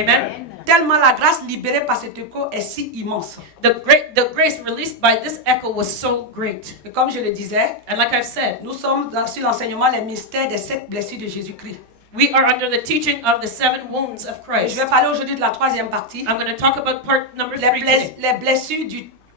Amen. Tellement la grâce libérée par cet écho est si immense. The grace released by this echo was so great. Et comme je le disais, And like I've said, nous sommes sur l'enseignement les mystères des 7 blessures de Jésus-Christ. we are under the teaching of the 7 wounds of Et Christ. je vais parler aujourd'hui de la 3e partie, I'm going to talk about part number 3 today. les blessures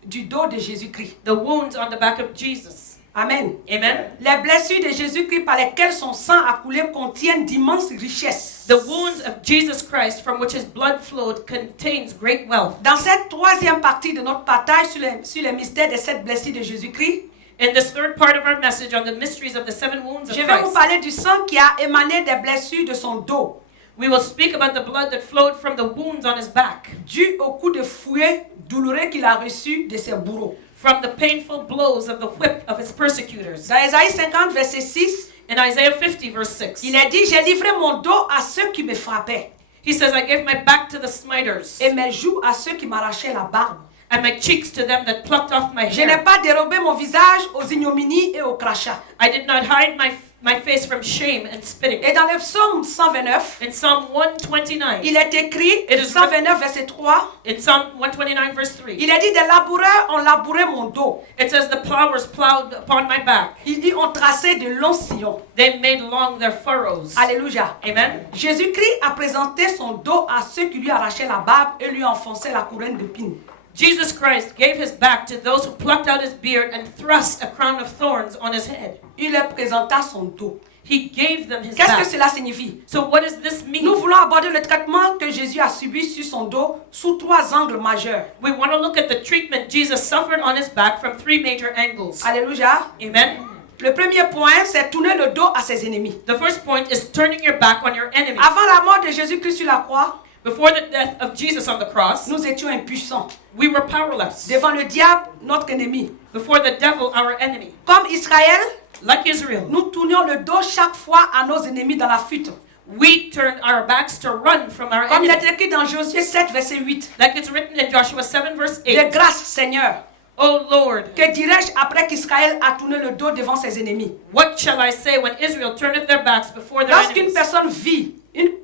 du dos de Jésus-Christ. The wounds on the back of Jesus. Amen. Amen. Les blessures de Jésus-Christ par lesquelles son sang a coulé contiennent d'immenses richesses. The wounds of Jesus Christ from which his blood flowed contains great wealth. Dans cette 3e partie de notre partage sur les mystères des 7 blessures de Jésus-Christ, In this third part of our message on the mysteries of the 7 wounds of je vais vous Christ, parler du sang qui a émané des blessures de son dos, we will speak about the blood that flowed from the wounds on his back, dû au coup de fouet douloureux qu'il a reçu de ses bourreaux. from the painful blows of the whip of his persecutors. Dans Ésaïe 50, verset 6, In Isaiah 50, verse 6, il est dit, j'ai livré mon dos à ceux qui me frappaient, he says, I gave my back to the smiters, et mes joues à ceux qui m'arrachaient la barbe. and my cheeks to them that plucked off my Je n'ai hair. pas dérobé mon visage aux ignominies et aux crachats. I did not hide my face from shame and spitting. Et dans le psaume 129, In Psalm 129, il est écrit, It is 129, verset 3, in Psalm 129, verse 3, il est dit, des laboureurs ont labouré mon dos. it says, the plowers plowed upon my back. Il dit, ont tracé de longs sillons. They made long their furrows. Alléluia. Amen. Jésus-Christ a présenté son dos à ceux qui lui arrachaient la barbe et lui enfonçaient la couronne d'épines. Jesus Christ gave his back to those who plucked out his beard and thrust a crown of thorns on his head. Il leur présenta son dos. He gave them his Qu'est-ce que back. cela signifie? So what does this mean? Nous voulons aborder le traitement que Jésus a subi sur son dos sous 3 angles majeurs. We want to look at the treatment Jesus suffered on his back from 3 major angles. Alléluia. Amen. Le premier point, c'est tourner le dos à ses ennemis. The first point is turning your back on your enemy. Avant la mort de Jésus-Christ sur la croix, Before the death of Jesus on the cross, nous étions impuissants. we were powerless. Devant le diable, notre ennemi. Before the devil, our enemy. Comme Israël, Like Israel, nous tournions le dos chaque fois à nos ennemis dans la fuite. we turned our backs to run from our Comme il enemy. est écrit dans Josué 7, verset 8. Like it's written in Joshua 7, verse De 8. grâce, Seigneur, Oh Lord, que dirais-je après qu'Israël a tourné le dos devant ses ennemis? what shall I say when Israel turneth their backs before their Lorsqu'une enemies? personne vit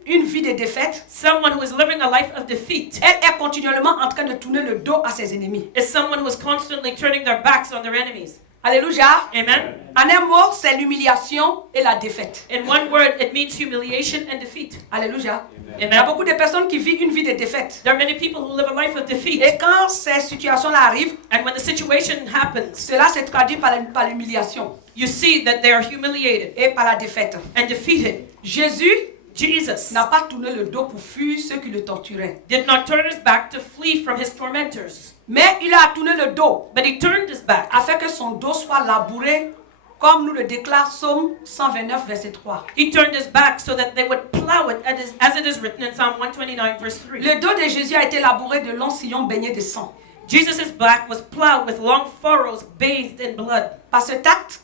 une vie de défaite, Someone who is living a life of defeat elle est continuellement en train de tourner le dos à ses ennemis. is someone who is constantly turning their backs on their enemies. Alléluia. Amen. En un mot, c'est l'humiliation et la défaite. In one word, it means humiliation and defeat. Alléluia. Il y a Amen. beaucoup de personnes qui vivent une vie de défaite. There are many people who live a life of defeat. Et quand ces situations-là arrivent, And when the situation happens, cela se traduit par l'humiliation you see that they are humiliated et par la défaite. and defeated. Jésus Jesus n'a pas tourné le dos pour fuir ceux qui le torturaient. did not turn his back to flee from his tormentors, Mais il a tourné le dos but he turned his back afin que son dos soit labouré, comme nous le déclare Psaume 129, verset 3. He turned his back so that they would plow it as it is written in Psalm 129, verse 3. Le dos de Jésus a été labouré de longs sillons baignés de sang. Jesus' back was plowed with long furrows bathed in blood. Par cet acte,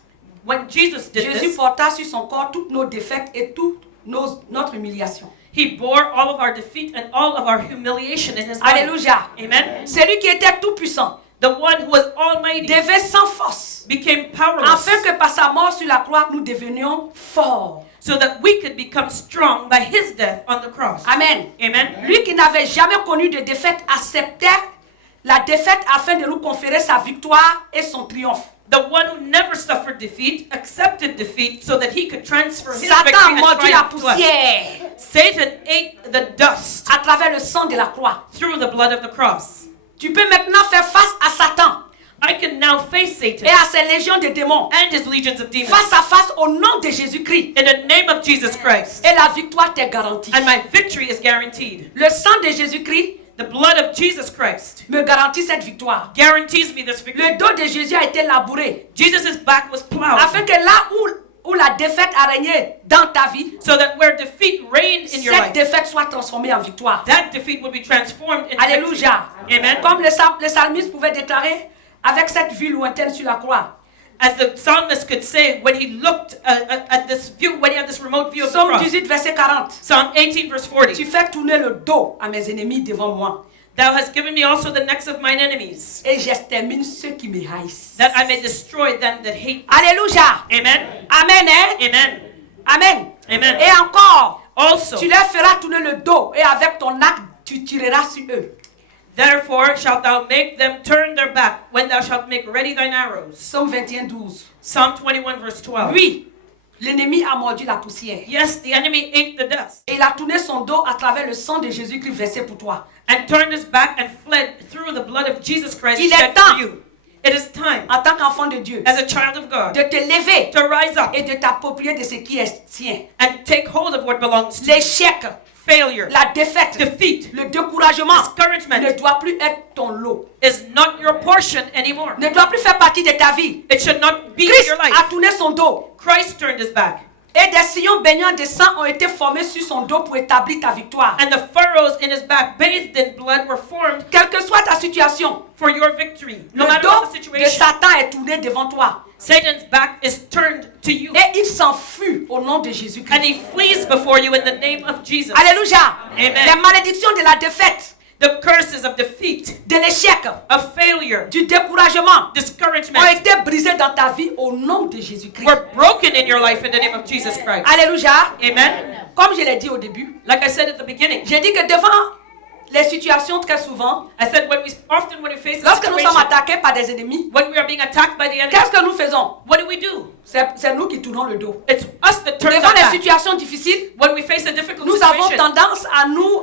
When Jesus did Jésus this, porta sur son corps toutes nos défaites et toute notre humiliation. he bore all of our defeat and all of our humiliation in his body. Alléluia. Amen. Celui qui était tout puissant The one who was almighty devait sans force, became powerless afin que par sa mort sur la croix, nous devenions forts. so that we could become strong by his death on the cross. Amen. Amen. Lui qui n'avait jamais connu de défaite acceptait la défaite afin de nous conférer sa victoire et son triomphe. The one who never suffered defeat accepted defeat so that he could transfer his Satan victory a and mordu la triumph to us. poussière Satan ate the dust à travers le sang de la croix. through the blood of the cross. Tu peux maintenant faire face à Satan I can now face Satan et à ses légions de démons and his legions of demons face à face au nom de Jésus-Christ. in the name of Jesus Christ. Et la victoire t'est garantie. And my victory is guaranteed. Le sang de Jésus-Christ The blood of Jesus Christ me garantit cette victoire. guarantees me this victory. Le dos de Jésus a été labouré Jesus' back was plowed afin que là où la défaite a régné dans ta vie, so that where defeat reigned in your cette life, défaite soit transformée en victoire. that defeat would be transformed into victory. Alléluia. Amen. Comme le psalmiste pouvait déclarer, avec cette vue lointaine sur la croix. As the psalmist could say when he looked at this view, when he had this remote view of the Psaume cross. 18, verset 40. Psalm 18, verse Tu 40. fais tourner le dos à mes ennemis devant moi Thou hast given me also the necks of mine enemies, et j'extermine ceux qui me haïssent. that I may destroy them that hate me. Alléluia. Amen. Amen, hein? Amen. Amen. Amen. Et encore, Also, tu leur feras tourner le dos et avec ton arc, tu tireras sur eux. therefore shalt thou make them turn their back when thou shalt make ready thine arrows. Psaume 21, 12. Psalm 21 verse 12. Oui, l'ennemi a mordu la poussière. Yes, the enemy ate the dust Et il a tourné son dos à travers le sang de Jésus-Christ versé pour toi. and turned his back and fled through the blood of Jesus Christ Il est shed temps. for you. It is time, En tant qu'enfant de Dieu, as a child of God, de te lever to rise up et de t'approprier de ce qui est tien. and take hold of what belongs to you. L'échec, Failure, la défaite, defeat, le découragement discouragement ne doit plus être ton lot. is not your portion anymore. Ne doit plus faire partie de ta vie. It should not be in Christ your life. a tourné son dos. Christ turned his back, Et des sillons baignants de sang ont été formés sur son dos pour établir ta victoire. and the furrows in his back bathed in blood were formed Quelle que soit ta situation, for your victory. No le matter what dos the de situation, Satan est tourné devant toi. Satan's back is turned to you, Et il s'enfuit au nom de and Jésus-Christ. he flees before you in the name of Jesus. Alléluia. Amen. Les malédictions de la défaite, The curses of defeat, de l'échec, of failure, du découragement ont discouragement été brisées dans ta vie au nom de Jésus-Christ. were broken in your life in the name of Jesus Christ. Alléluia. Amen. Comme je l'ai dit au début, Like I said at the beginning, j'ai dit que devant les situations très souvent, I said when we face a lorsque nous sommes situation, attaqués par des ennemis, when we are being attacked by the enemy, qu'est-ce que nous faisons? what do? C'est nous qui tournons le dos. It's us that turn Devant our les back. situations difficiles, When we face a difficult nous avons situation, tendance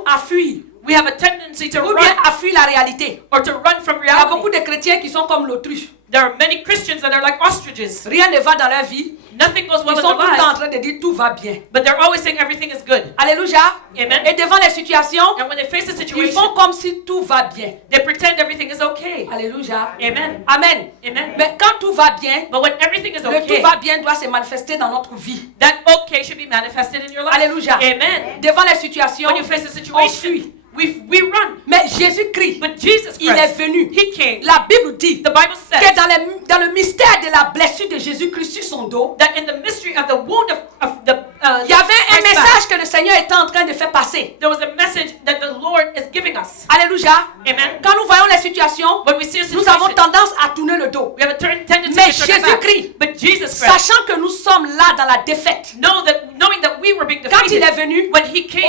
à fuir we have a tendency to ou bien run à fuir la réalité. or to run from Il y a beaucoup reality. de chrétiens qui sont comme l'autruche. There are many Christians that are like ostriches. Rien ne va dans leur vie. Nothing goes well Ils in sont their tout le temps en lives, train de dire tout va bien. but they're always saying everything is good. Alléluia. Amen. Et devant les situations, And when they face a ils situation, font comme si tout va bien. they pretend everything is okay. Alléluia. Amen. Amen. Amen. Mais quand tout va bien, But when everything is le tout okay, va bien doit se manifester dans notre vie. that okay should be manifested in your life. Alléluia. Amen. Devant les situations, When you face a on situation, fuit. we run. Mais Jésus-Christ, But Jesus il est Christ, venu. he came. La Bible dit The Bible que says dans le mystère de la blessure de Jésus-Christ sur son dos, that in the mystery of the wound of the il y avait un Christ's back, message que le Seigneur était en train de faire passer. there was a message that the Lord is giving us. Alléluia. Amen. Quand nous voyons les situations, When we see a nous avons situation, tendance à tourner le dos. we have a tendency Mais to turn our back. Jésus-Christ, But Jesus Christ, sachant que nous sommes là dans la défaite, knowing that we were being quand il defeated, est venu, when he came,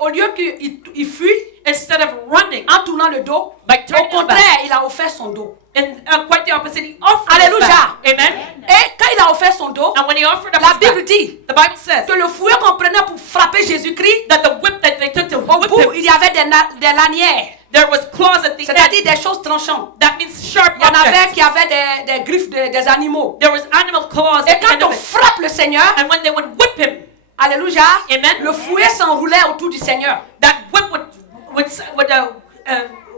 au lieu qu'il fuit instead of running, en tournant le dos, by au turning his back, contraire, il a offert son dos. and quite the opposite, he offered his Alléluia. back. Amen. Et quand il a offert son dos, And when he offered up la his back, Bible dit the Bible says que le fouet qu'on prenait pour frapper Jésus-Christ, that the whip that they took to au whip bout, him, il y avait des lanières, there was claws at the c'est-à-dire end. des choses tranchantes. That means sharp Il y en avait objects. qui avaient des griffes des animaux. There was animal claws Et at the end quand on of it. frappe le Seigneur, And when they would whip him, alléluia, Amen. le fouet s'enroulait autour du Seigneur. that whip would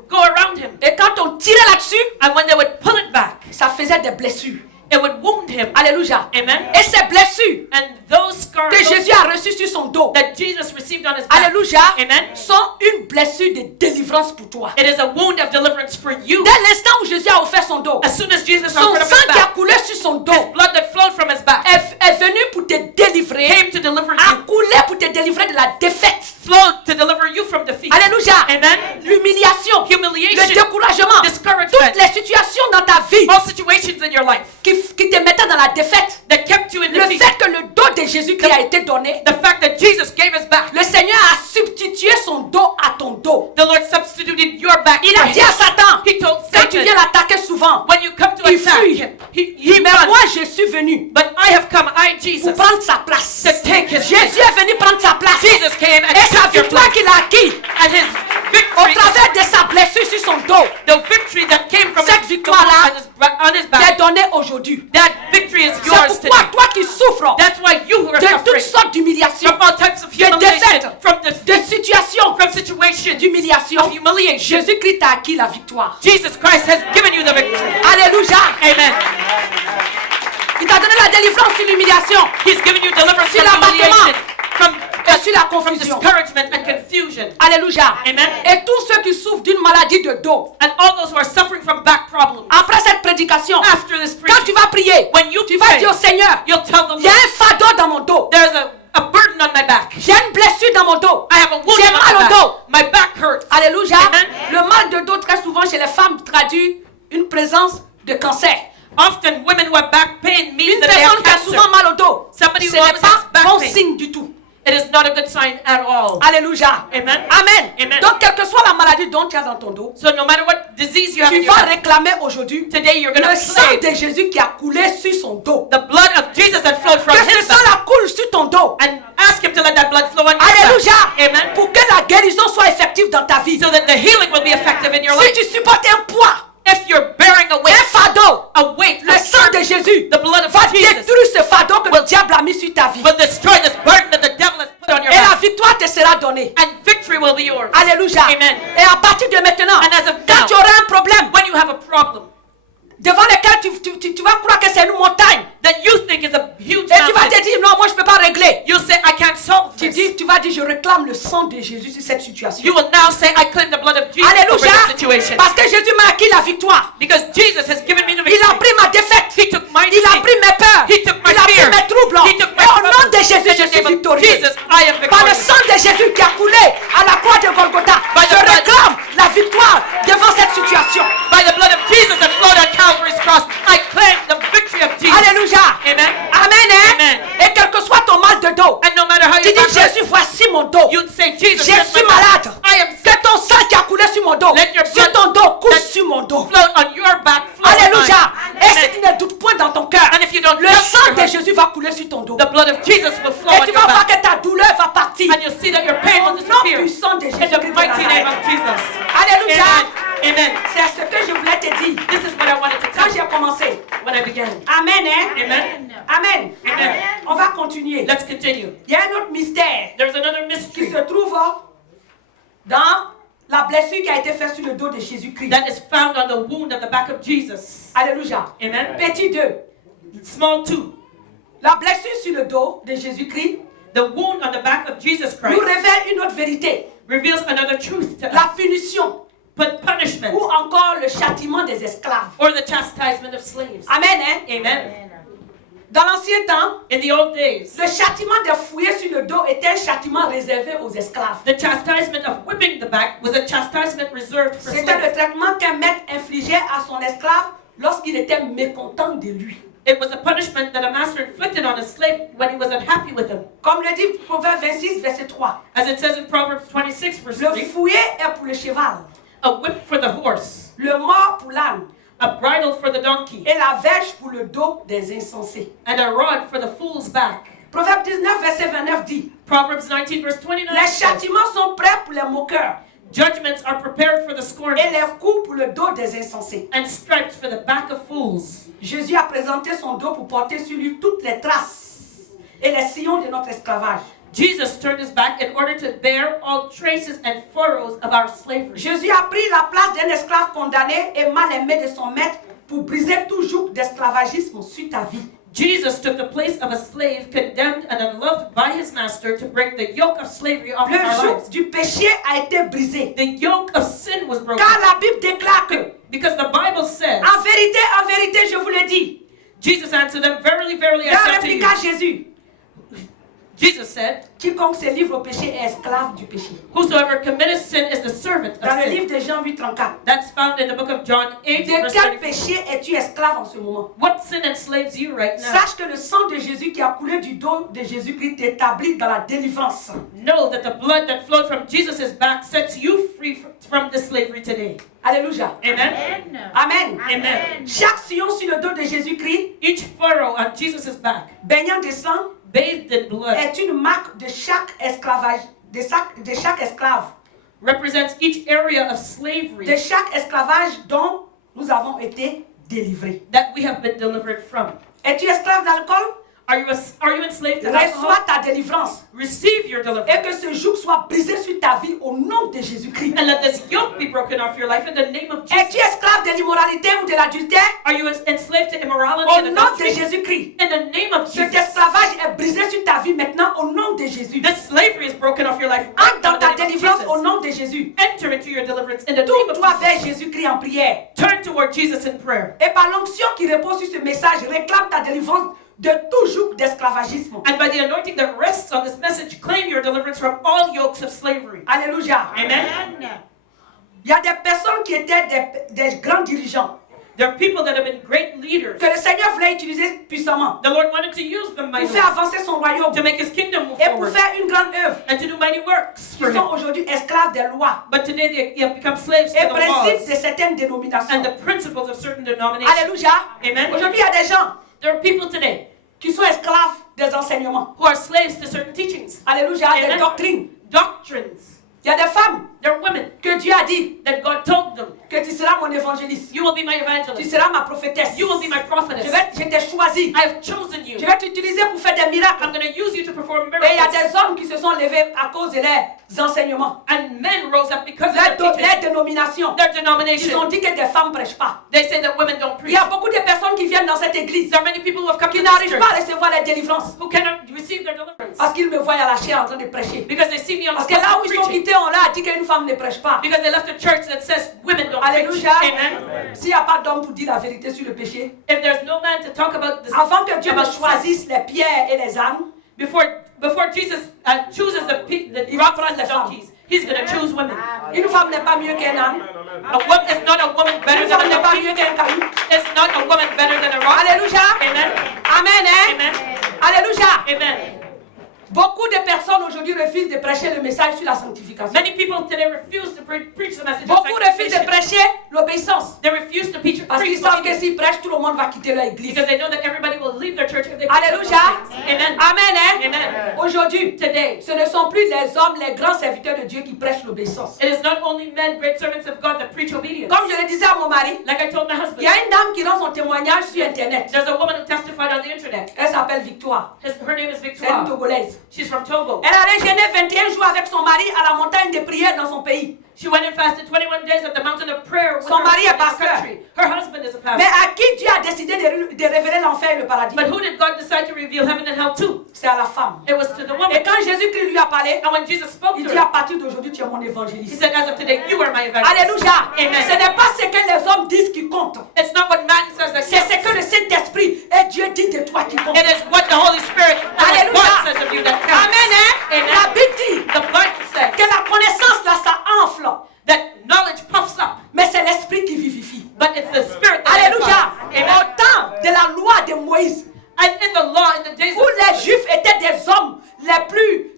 go around him. Et quand on tirait là-dessus, And when they would pull it back, ça faisait des blessures. it would wound him. Alléluia. Amen. Et ces blessures And those scars que Jésus a reçues sur son dos, that Jesus received on his back, alléluia, Amen, sont une blessure de délivrance pour toi. it is a wound of deliverance for you. Dès l'instant où Jésus a offert son dos, As soon as Jesus son offered up sang his qui a back, coulé sur son dos his blood that flowed from his back est venu pour te délivrer, came to deliver a you, coulé pour te délivrer de la défaite. flowed to deliver you from defeat. Alléluia. Amen. L'humiliation, le Humiliation, découragement, discouragement, toutes les situations dans ta vie all situations in your life qui te mettaient dans la défaite. that kept you in Le defeat. fait que le dos de Jésus-Christ a été donné, The fact that Jesus gave his back, le Seigneur a substitué son dos à ton dos. the Lord substituted your back. Il for a dit à his. Satan, He told quand tu Satan, viens l'attaquer souvent, when you come to il attack fuit. him, he mais runs. moi je suis venu But I have come, I pour Jesus, prendre sa place. to take his Jésus place. est venu prendre sa place. Jesus came and Et sa took your victoire place. qu'il a acquis And his au victory, travers de sa blessure sur son dos, the victory that came from Cette his victoire-là on his t'est back, donnée aujourd'hui. that victory is C'est yours today. pourquoi toi qui souffres That's why you who are de toutes suffering sortes d'humiliations, from all types of de humiliation, défaites, from de defeat, situations from situations d'humiliation, of humiliation, Jésus-Christ t'a acquis la victoire. Jesus Christ has given you the victory. Alléluia. Amen. Il t'a donné la délivrance sur l'humiliation He's given you deliverance Sur from l'abattement. humiliation, from et sur la from confusion. discouragement and confusion. Alléluia. Amen. Et tous ceux qui souffrent d'une maladie de dos, And all those who are suffering from back problems, après cette prédication, after this quand tu preaching, vas prier, when you tu vas pray, dire au Seigneur, you'll tell the il y a Lord, un fardeau dans mon dos. there's a burden on my back. J'ai une blessure dans mon dos. I have a wound J'ai on mal my au back. dos. My back hurts. Alléluia. Amen. Le mal de dos, très souvent, chez les femmes, traduit une présence de cancer. Often women who have back pain means Une that they have personne qui a cancer. souvent mal au dos, Somebody ce who n'est always has pas back bon pain. signe du tout. It is not a good sign at all. Alléluia. Amen. Amen. Amen. Donc, quelle que soit la maladie dont tu as dans ton dos, So no matter what disease you have in tu your vas head, réclamer aujourd'hui today you're going to le sang claim de Jésus qui a coulé sur son dos. the blood of Jesus that flowed from Que ce his sang back, la coule sur ton dos. and ask him to let that blood flow on your Alléluia. back. Amen. Pour que la guérison soit effective dans ta vie. So that the healing will be effective in your Si life. tu supportes un poids, If you're bearing a un weight, fardeau, a weight, le sang de Jésus the blood of va Jesus détruire ce fardeau que le diable a mis sur ta vie. will destroy this burden that the devil has put on your Et la back, victoire te sera donnée. and victory will be yours. Alléluia. Amen. Et à partir de maintenant, And as of quand now, tu auras un problème when you have a problem devant lequel tu vas croire que c'est une montagne, that you think is a huge et tu vas te mountain, dire non, moi je ne peux pas régler. you'll say, I can't solve this. Tu vas dire je réclame le sang de Jésus sur cette situation. You will now say, I claim the blood of Jesus over Alléluia. this situation. Parce que Jésus m'a acquis la victoire. Because Jesus has given me the Il a victory. pris ma défaite. He took my Il a defeat. pris mes peurs. He took my Il a pris fear. mes troubles. He took my Et au nom troubles. de Jésus, In je the suis name of victorieux. Jesus, I am Par le victorious. sang de Jésus qui a coulé à la croix de Golgotha, By je the blood. réclame la victoire devant cette situation. By the blood of Jesus that flowed on Calvary's cross, I claim the victory of Jesus. Alléluia. Amen. Amen. Hein? Amen. Et quel que soit ton mal de dos, And no matter how tu you dis Jésus, voici mon dos. you'd say, Jesus, Je here's suis my back. malade. I am Que ton sang qui a coulé sur mon dos, Let your sur blood ton dos, coule that sur mon dos. float on your back. Flow on Alléluia. mine. Et si Amen. tu ne doutes point dans ton cœur, And if you don't le doubt sang in de your heart, Jésus va couler sur ton dos. the blood of Jesus will flow Et on tu your vas voir back. que ta douleur va partir. And you'll see that your pain Au will nom disappear. puissant de In Jésus. the mighty name of Jesus. Alléluia. Amen. Amen. C'est ce que je voulais te dire This is what I wanted to quand tell you j'ai commencé. when I began. Amen. Hein? Amen. Amen. Amen. On va continuer. Let's continue. Il y a un autre mystère There's another qui mystery se trouve dans la blessure qui a été faite sur le dos de Jésus-Christ. that is found on the wound of the back of Jesus. Alléluia. Amen. Petit 2. Small 2. La blessure sur le dos de Jésus-Christ The wound on the back of Jesus nous Christ révèle une autre vérité. reveals another truth to La us. punition But punishment ou encore le châtiment des esclaves. or the chastisement of slaves. Amen. Hein? Amen. Dans l'ancien temps, In the old days, le châtiment de fouiller sur le dos était un châtiment réservé aux esclaves. the chastisement of whipping the back was a chastisement reserved for C'était le slaves. traitement qu'un maître infligeait à son esclave lorsqu'il était mécontent de lui. It was a punishment that a master inflicted on a slave when he was unhappy with him. Comme le dit Proverbe 26, verset 3. As it says in Proverbs 26, verse Le 3, fouet est pour le cheval, a whip for the horse, le mort pour l'âne, a bridle for the donkey, et la verge pour le dos des insensés. and a rod for the fool's back. Proverbe 19, verset 29 dit, Proverbs 19, verse 29 les says, châtiments sont prêts pour les moqueurs, judgments are prepared for the et scorners, les coups pour le dos des insensés. and stripes for the back of fools. Jésus a présenté son dos pour porter sur lui toutes les traces et les sillons de notre esclavage. Jesus turned his back in order to bear all traces and furrows of our slavery. Jésus a pris la place d'un esclave condamné et mal aimé de son maître pour briser tout joug d'esclavagisme sur ta vie. Jesus took the place of a slave condemned and unloved by his master to break the yoke of slavery off Le of our joug lives. du péché a été brisé. The yoke of sin was broken. Car la Bible déclare que, Because the Bible says, en vérité, je vous le dis, Jesus answered them, verily, verily, I leur say unto you. répliqua Jésus, Jesus said, quiconque se livre au péché est esclave du péché. whosoever committeth sin is the servant Dans of le sin. livre de Jean 8, 34. That's found in the book of John 8, De verse quel 34. péché es-tu esclave en ce moment? What sin enslaves you right now? Sache que le sang de Jésus qui a coulé du dos de Jésus-Christ t'établit dans la délivrance. Know that the blood that flowed from Jesus' back sets you free from this slavery today. Alléluia. Amen? Amen. Amen. Chaque sillon sur le dos de Jésus-Christ, Each furrow on Jesus' back, baignant de sang, bathed in blood, est une marque de chaque esclavage, de chaque esclave, represents each area of slavery de chaque esclavage dont nous avons été délivrés. that we have been delivered from. Es-tu esclave d'alcool? Are you enslaved to alcohol? Reçois ta délivrance Receive your et deliverance. que ce joug soit brisé sur ta vie au nom de Jésus-Christ. And let this yoke be broken off your life in the name of Es-tu Jesus. esclave de l'immoralité ou de l'adultère? Are you enslaved to immorality Au and nom de adultery? Jésus-Christ. In the name of Cet Jesus. esclavage est brisé sur ta vie maintenant au nom de Jésus. This slavery is broken off your life Entre right now dans in ta the name of délivrance au Jesus. nom de Jésus. Enter into your deliverance in the name of Tourne-toi Jesus. vers Jésus-Christ en prière. Turn toward Jesus in prayer. Et par l'onction qui repose sur ce message, réclame ta délivrance de tout joug d'esclavagisme. And by the anointing that rests on this message, claim your deliverance from all yokes of slavery. Alléluia. Amen. Il y a des personnes qui étaient des grands dirigeants. There are people that have been great leaders. que le Seigneur voulait utiliser puissamment The Lord wanted to use them pour mightily faire avancer son royaume to make His kingdom move et pour forward faire une grande œuvre. and to do mighty works for Ils sont Him. aujourd'hui esclaves des lois But today they have become slaves to et the principes de laws certaines dénominations. and the principles of certain denominations. Alléluia. Amen. Aujourd'hui, il y a des gens There are people today qui sont esclaves des enseignements. who are slaves to certain teachings, Alléluia. Des Amen. doctrines. doctrines. Il y a des femmes There are women que Dieu a dit that God told them, que tu seras mon évangéliste. you will be my Tu evangelist. seras ma prophétesse. You will be my prophetess. Je t'ai choisi. I have chosen you. Je vais t'utiliser pour faire des miracles. I'm going to use you to perform Et il y a miracles. des hommes qui se sont levés à cause de leurs enseignements. And men rose up because of Les their teaching, dénominations. their Ils ont denomination. dit que des femmes ne prêchent pas. They say that women don't Il preach. y a beaucoup de personnes qui viennent dans cette église There are many people who have come qui to this n'arrivent pas à church recevoir la délivrance who cannot receive their deliverance parce qu'ils me voient à la chair en train de prêcher. because they see me on the Parce que là où spot ils sont preaching. quittés, on leur a dit qu'une femme ne prêche pas. Because they left a church that says women don't preach. Alléluia. Amen. S'il n'y a pas d'homme pour dire la vérité sur le péché, If there's no man to talk about this, avant que Dieu ne about sin, choisisse les pierres et les ânes, before Jesus chooses the Il va prendre les donkeys, He's going to choose women. une femme n'est pas mieux qu'un âne. It's not a woman better Une than femme a n'est pas donkey. mieux qu'un caillou. It's not a woman better than a rock. Alléluia. Amen. Amen. Hein? Amen. Alléluia. Amen. Beaucoup de personnes aujourd'hui refusent de prêcher le message sur la sanctification. Many people today refuse to preach the message of Beaucoup refusent de sanctification. prêcher l'obéissance. They refuse to preach Parce qu'ils savent que obedience s'ils prêchent, tout le monde va quitter leur église. because they know that everybody will leave their church if they preach Alléluia. those things. Amen. Amen. Hein? Amen. Aujourd'hui, Today, ce ne sont plus les hommes, les grands serviteurs de Dieu qui prêchent l'obéissance. it is not only men, great servants of God, that preach obedience. Comme je le disais à mon mari, Like I told my il husband, y a une dame qui rend son témoignage sur Internet. there's a woman who testified on the internet. Elle s'appelle Victoire. Her name is C'est une Victoire. Togolaise. She's from Togo. Elle allait gêner 21 jours avec son mari à la montagne de prière dans son pays. She went and fasted 21 days at the mountain of prayer with Son her mari est in her pasteur. country. Her husband is a Mais pastor. à qui Dieu a décidé de révéler l'enfer et le paradis? But who did God decide to reveal heaven and hell to? C'est à la femme. It was to the Et woman. quand Jésus-Christ lui a parlé, And when Jesus spoke il to dit à her, partir d'aujourd'hui, tu es mon He évangéliste. said, as of today, you are my evangelist. Alléluia. Amen. Ce n'est pas ce que les hommes disent qui compte. It's not what man says that C'est ce que counts. le Saint-Esprit et Dieu dit de toi qui compte. It is what the Holy Spirit and what Alléluia. God says of you that counts. Amen. Hein? Amen. La Bible dit The Bible says que la connaissance là, ça enfle. that knowledge puffs up, Mais c'est l'Esprit qui vivifie. but it's the Spirit that Alléluia. edifies. Au Amen. temps de la loi de Moïse, And in the law, in the days où les Juifs étaient des hommes les plus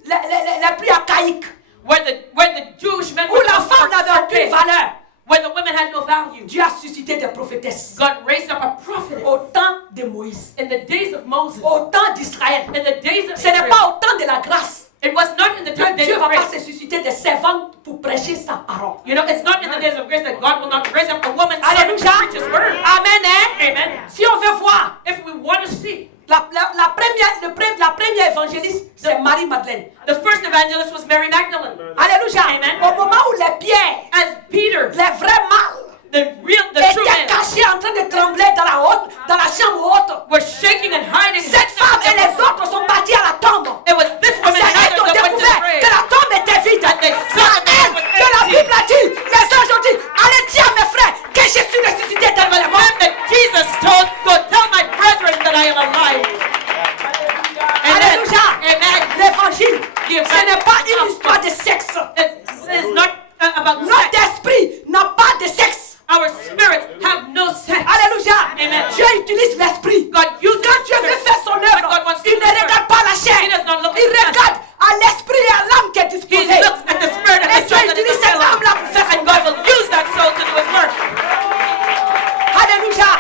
archaïques, where the Jewish men où were la femme n'avait aucune valeur, where the women had no value, Dieu a suscité des prophétesses. God raised up a prophet Au temps de Moïse, in the days of Moses, au temps d'Israël. in the days of Ce n'est Israel. pas au temps de la grâce It was not in the que days Dieu of va pas grace. se susciter des servantes pour prêcher sa parole. You know, it's not in the days of grace that God will not raise up a woman servant to Alléluia. preach His word. Amen. Hein? Amen. Si on veut voir, If we want to see, la première évangéliste, c'est Marie-Madeleine. the first evangelist was Mary Magdalene. Alléluia. Amen. Au moment où les pierres, As Peter, les vrais mâles, the true étaient man, cachés en train de trembler dans la chambre haute. were shaking and hiding. Cette femme et les autres sont partis à la tombe. It was this woman C'est and elles qui ont others that went to the découvert grave. que la tombe était vide. And they C'est saw à that the tomb elles was que la empty. Bible a dit, les anges ont dit, allez dire à mes frères que je suis ressuscité It d'entre was les morts. then that Jesus told, go tell my brethren that I am alive. Amen. Alléluia. Amen. L'évangile, The ce n'est pas une gospel histoire de sexe. It's not about Notre sex. esprit n'a pas de sexe. Our spirits have no sex. Alléluia. Amen. Dieu utilise l'esprit. God uses Quand Dieu veut faire son œuvre, God wants to il do ne his regarde work. pas la chair. He does not look Il at the regarde à l'esprit et à l'âme qui est He disposée. looks at the spirit and Et the Dieu soul that is utilise cette available. âme-là pour faire son And God œuvre. will use that soul to do His work. Alléluia.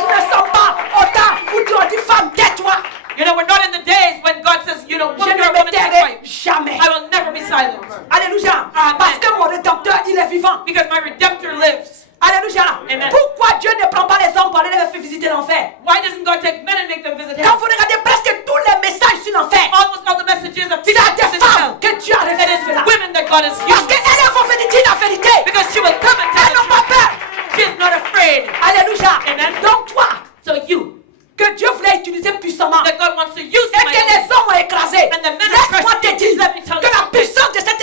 Nous ne sommes pas au temps où Dieu dit femme, tais-toi. You know, we're not in the days when God says, you know, Je woman ne or me woman be tairai quiet. jamais. I will never be silent. Alléluia. Amen. Parce que mon rédempteur, il est vivant. Because my Redemptor lives. Alléluia. Amen. Pourquoi Dieu ne prend pas les hommes pour aller les faire visiter l'enfer? Why doesn't God take men and make them visit Quand hell? vous regardez presque tous les messages sur l'enfer, Almost all the messages of c'est people à des visiting femmes hell. que Dieu a It révélé is cela. women that God has Parce used. qu'elles vont faire dire la vérité. Because she will come and Elles tell n'ont pas the peur. truth. She is not afraid. Alléluia. Amen. Donc toi, So you, que Dieu voulait utiliser puissamment that God wants to use et que les my hommes ont écrasé, And the men laisse-moi are te dire Let me tell que you la something. puissance de cet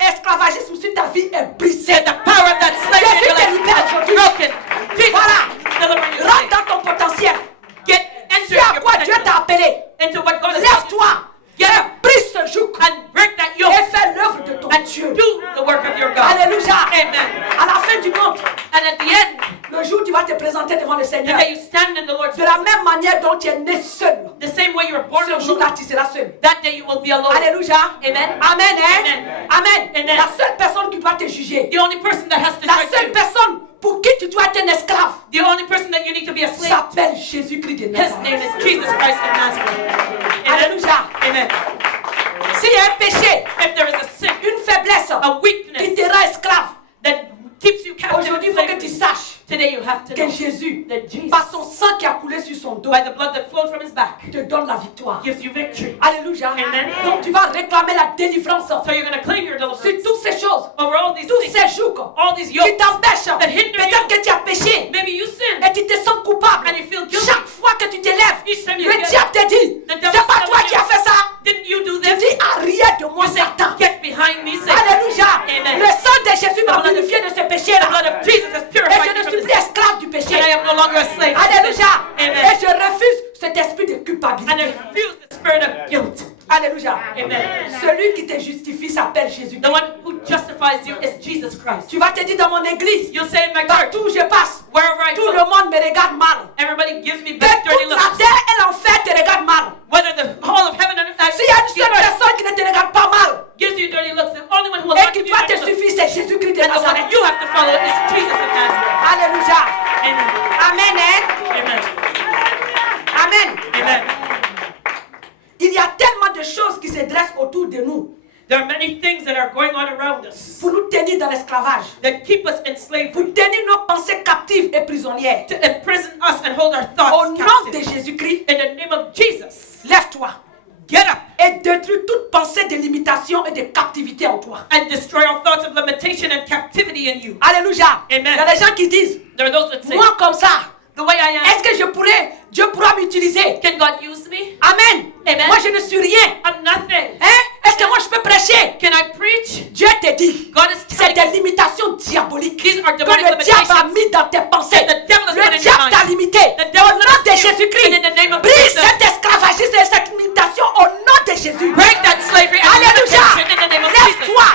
esclavagisme sur ta vie est brisée. and the power of that slavery in your life is broken. Jesus, Voilà. delivering you Rentre today. dans ton potentiel. Get enter C'est à your quoi Dieu potential. t'a appelé. Into what God has called you Lève-toi. Get up Brise ce joug and break that et yoke fais l'œuvre de ton and Dieu. le the Seigneur. day you stand in the Lord's De la presence, même manière dont tu es né seul. the same way you were born Ce alone, jour-là, tu seras seul. that day you will be alone. Alléluia. Amen. Amen. Hein? Amen. Amen. Amen. La seule personne qui doit te juger. The only person that has to La judge seule you, personne pour qui tu dois être un esclave the only person that you need to be a slave, s'appelle Jésus-Christ de his name Nazareth. is Jesus Christ of Nazareth. Amen. Alléluia. Amen. S'il y a un péché, If there is a sin, une faiblesse a qui weakness te rend esclave, that keeps you captive, aujourd'hui, il in faut que tu slavery, saches today you have to que know Jésus, that Jesus, par son sang qui a coulé sur son dos, by the blood that flowed from his back, te donne la victoire. gives you victory. Alléluia. Amen. Donc tu vas réclamer la délivrance So you're going to claim your sur deliverance toutes ces choses, over all these tous things, ces jours all these qui yokes t'empêchent. that hinder Peut-être you. que tu as péché Maybe you sin, et tu te sens coupable. and you feel guilty. Chaque fois que tu te lèves, Each time you le get diable te dit, the c'est devil pas toi tells qui you, as fait ça. didn't you do Tu this? dis, arrière de moi, You say, Satan. get behind me, Satan. Alléluia. Amen. Le sang de Jésus m'a The blood of- purifié de ce The péché-là. blood of Jesus has Et purified je you ne from suis this plus esclave du péché. and I am no longer a slave. to sin. Alléluia. Amen. Et je refuse cet esprit de And I culpabilité. refuse the spirit of guilt. Alléluia. Amen. Celui qui te justifie s'appelle Jésus. The one who justifies you is Jesus Christ. Tu vas te dire dans mon église, You'll say in my church, partout où je passe, wherever I tout go, le monde me regarde mal. everybody gives me Que big dirty toute la looks. terre et l'enfer te regardent mal. Whether the whole of heaven and earth S'il y a une seule personne qui ne te regarde pas mal gives you dirty looks, the only one who will et not qui give you doit te dirty looks, suffire, c'est Jésus-Christ de and the one Nazareth. that you have to follow is Jesus of Nazareth. Alléluia. Amen. Amen. Hein? Amen. Amen. Amen. Il y a tellement de choses qui se dressent autour de nous There are many things that are going on around us pour nous tenir dans l'esclavage, that keep us in pour slavery, tenir nos pensées captives et prisonnières. to imprison us and hold our Au thoughts nom de captive. Jésus-Christ, In the name of Jesus, lève-toi get up et détruis toute pensée de limitation et de captivité en toi. and destroy all thoughts of limitation and captivity in you. Alléluia. Amen. Il y a des gens qui disent, There are those that say, moi comme ça, the way I am, est-ce que Dieu pourra m'utiliser? can God use me? Amen. Amen. Moi je ne suis rien. I'm nothing. Hein? Est-ce que moi je peux prêcher? Can I preach? Dieu te dit, God is c'est telling des you limitations diaboliques these are que demonic le diable a limitations. mis dans tes pensées. that the devil has put Le in your diable t'a mind. limité. The devil Au nom de limits you. Jésus-Christ, And in the name of brise Jesus, cet esclavagisme et cette limitation au nom de Jésus. break that slavery and Alléluia. limitation in the name of Jesus. Lève-toi.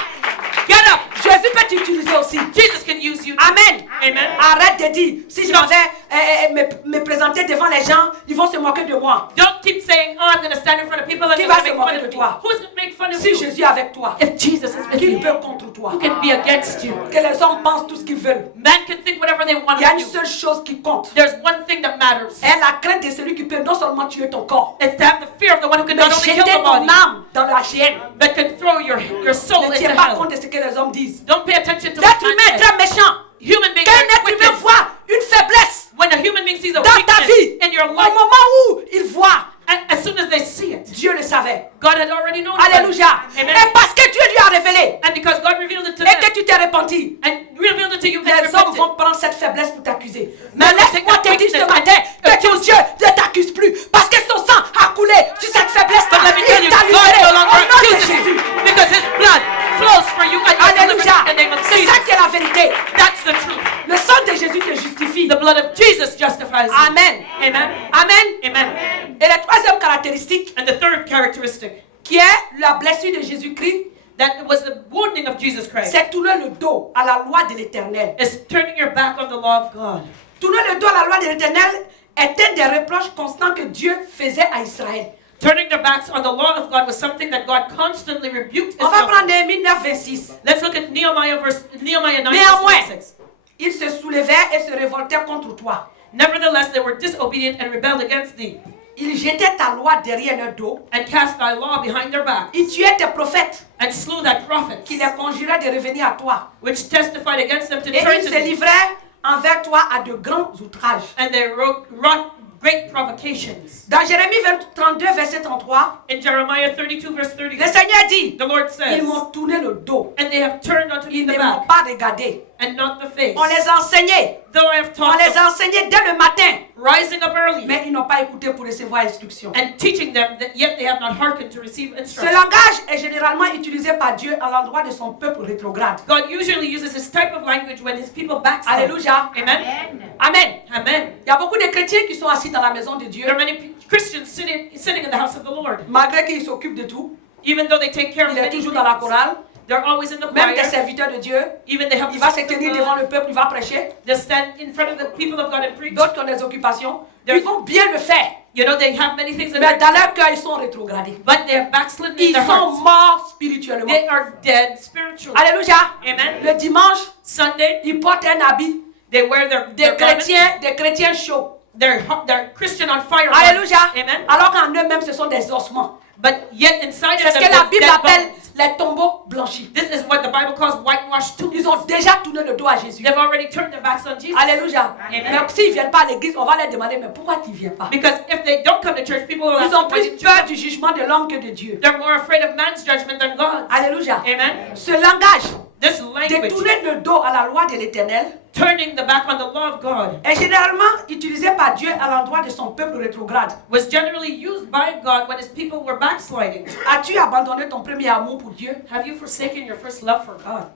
Get up. Jésus peut t'utiliser aussi. Jesus can use you. Amen. Amen. Arrête de dire, si je Stop. m'avais me présenter devant les gens, ils vont se moquer de moi. Don't keep saying, oh, I'm going to stand in front of people and Qui they're va going to se make fun moquer of de me. toi? Who's going to make fun of Si you? Jésus est avec toi, If Jesus is with qui you, peut contre toi? who can be against you? Que les hommes pensent tout ce qu'ils veulent. Men can think whatever they want Il y a of une you. seule chose qui compte. There's one thing that matters. Et la crainte de celui qui peut non seulement tuer ton corps, It's to have the fear of the one who can mais not only kill jeter the ton body, âme dans la chienne. but can throw your soul Ne into tiens pas hell. compte de ce que les hommes disent. Don't pay attention to what L'être man humain est says. très méchant. Human beings Quand un are être humain wicked. voit une faiblesse When a human being sees a dans ta weakness vie, in your au life, moment où il voit, as soon as they see it, Dieu le savait. God had already known about it. Alléluia. Amen. Et parce que Dieu lui a révélé And because God revealed it to et them que tu t'es repenti, and revealed it to you, and les hommes repented, vont prendre cette faiblesse pour t'accuser. Mais Mais laisse-moi te dire ce matin que ton Dieu ne t'accuse plus parce que son sang a coulé sur cette faiblesse. but let me tell Il you, t'a God libéré no au longer nom de accuses Jésus. you because His blood flows for you and you're delivered Alléluia. in the name of C'est ça Jesus. qui est la vérité. That's the truth. Le sang de Jésus te justifie. The blood of Jesus justifies you. Amen. Amen. Amen. Amen. Et la troisième caractéristique, And the third characteristic, qui est la blessure de Jésus-Christ, that was the wounding of Jesus Christ, c'est tourner le dos à la loi de l'Éternel. is turning your back on the law of God. Tourner le dos à la loi de l'Éternel était un des reproches constants que Dieu faisait à Israël. Turning their backs on the law of God was something that God constantly rebuked On va Israel. prendre Néhémie 9, 26. Let's look at Nehemiah 9, Néanmoins, verse 26. ils se soulevaient et se révoltaient contre toi. Nevertheless, they were disobedient and rebelled against thee, Ils jetaient ta loi derrière leur dos. and cast thy law behind their back, Ils tuaient tes prophètes and slew thy prophets, qui les conjuraient de revenir à toi. which testified against them to Et turn ils to se thee, livraient envers toi à de grands outrages. and they wrought great provocations. Dans Jérémie 32, verset 33, In Jeremiah 32, verse le 33, Seigneur dit, the Lord ils says, m'ont tourné le dos. and they have turned unto me Ils the ne m'ont back, pas regardé. and not the face. On les a enseignés. Though I have On taught les them, a enseignés dès le matin. rising up early, Mais ils n'ont pas écouté pour recevoir instruction. and teaching them, that yet they have not hearkened to receive Ce instruction. langage est généralement utilisé par Dieu à l'endroit de son peuple rétrograde. God usually uses this type of language when His people backslide. Alléluia. Amen. Amen. Amen. Il y a beaucoup de chrétiens qui sont assis dans la maison de Dieu, There are many Christians sitting in the house of the Lord, malgré qu'ils s'occupent de tout. even though they take care of Il est many toujours dans la things. chorale. They're always in the Même des choir. serviteurs de Dieu. Even they have Il va se tenir devant le peuple, il va prêcher. They stand in front of the people of God and preach. D'autres qui ont des occupations. They're- Ils vont bien le faire. You know, they have many things in Mais their dans leur cœur, ils sont rétrogradés. but they're backslidden in Ils their sont hearts. morts spirituellement. They are dead spiritually. Alléluia. Amen. Le dimanche, Sunday, ils portent un habit they wear their garments. des chrétiens chauds. They're Christian on fire. Alléluia. Amen. Alors qu'en eux-mêmes, ce sont des ossements. But yet inside C'est of ce them, que la there's Bible dead appelle bones. les tombeaux blanchis. This is what the Bible calls whitewashed tombs. Ils ont déjà tourné le dos à Jésus. They've already turned their backs on Jesus. Alléluia. Amen. Mais s'ils ne viennent pas à l'église, on va leur demander, mais pourquoi tu ne viens pas? Because if they don't come to church, people will ask Ils ont them, why plus didn't you peur come? du jugement de l'homme que de Dieu. They're more afraid of man's judgment than God's. Alléluia. Amen. Ce langage This de language, tourner le dos à la loi de l'Éternel turning the back on the law of God, est généralement utilisé par Dieu à l'endroit de son peuple rétrograde. was generally used by God when his people were backsliding. As-tu abandonné ton premier amour pour Dieu? Have you forsaken your first love for God?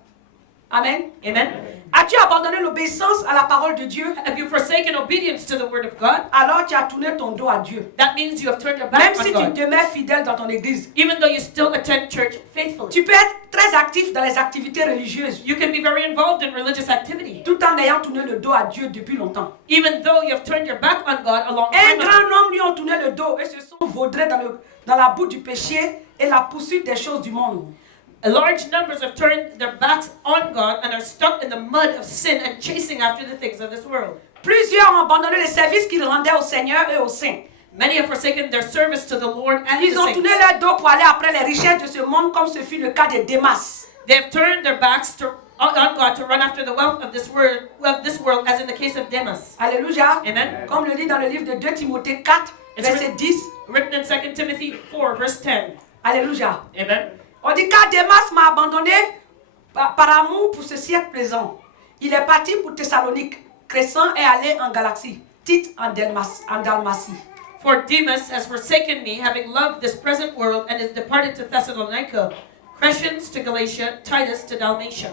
Amen. Amen. As-tu abandonné l'obéissance à la parole de Dieu? Have you forsaken obedience to the word of God? Alors tu as tourné ton dos à Dieu. That means you have turned your Même back si on tu God. demeures fidèle dans ton église. Even though you still attend church faithfully. Tu peux être très actif dans les activités religieuses, You can be very involved in religious activity. tout en ayant tourné le dos à Dieu depuis longtemps. Even though you have turned your back on God a long Un time ago. grand nombre lui ont tourné le dos et se sont vaudraient dans la boue du péché et la poursuite des choses du monde. Large numbers have turned their backs on God and are stuck in the mud of sin and chasing after the things of this world. Plusieurs ont abandonné le service qu'ils rendaient au Seigneur et aux saints. Many have forsaken their service to the Lord and Ils the ont saints. tourné leur dos pour aller après les richesses de ce monde, comme ce fut le cas de Démas. They have turned their backs on God to run after the wealth of this world, as in the case of Demas. Alléluia. Amen. Comme le dit dans le livre de 2 Timothée 4, verset 10. Written in 2 Timothy 4, verse 10. Alléluia. Amen. On dit car Démas m'a abandonné par amour pour ce siècle présent. Il est parti pour Thessalonique. Crescent est allé en Galatie. Tite en Dalmatie. For Demas has forsaken me, having loved this present world, and is departed to Thessalonica. Crescens to Galatia, Titus to Dalmatia.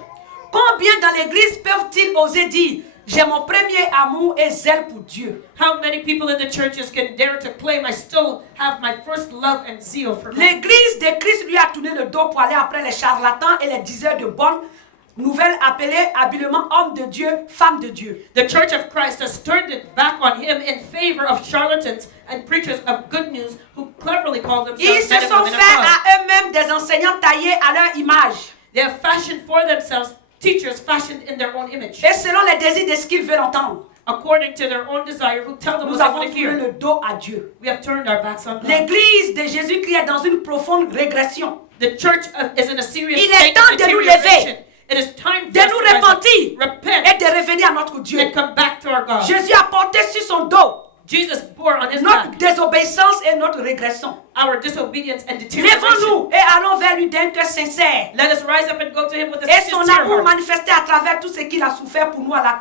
Combien dans l'église peuvent-ils oser dire j'ai mon premier amour et zèle pour Dieu? How many people in the churches can dare to claim I still have my first love and zeal for God? L'église de Christ lui a tourné le dos pour aller après les charlatans et les diseurs de bonnes nouvelles appelés habilement hommes de Dieu, femmes de Dieu. The Church of Christ has turned it back on him in favor of charlatans and preachers of good news who cleverly call Ils themselves se men and sont women of fait God. à eux-mêmes des enseignants taillés à leur image They have fashioned for themselves teachers fashioned in their own image, et selon les désirs de ce qu'ils veulent entendre. according to their own desire, who tell them Nous what they avons want to tourné hear. le dos à Dieu. We have turned our backs on God. L'église de Jésus-Christ est dans une profonde régression. The church is in a serious Il est state of temps de nous deterioration. lever, It is time de for us nous to rise up, repentir repent, et de revenir à notre Dieu. and come back to our God. Jésus a porté sur son dos Jesus bore on his notre back désobéissance et notre régression. our disobedience and deterioration. Lèvons-nous et allons vers lui d'un cœur sincère. Let us rise up and go to him with a Et son sincere amour heart. manifesté à travers tout ce qu'il a souffert pour nous à la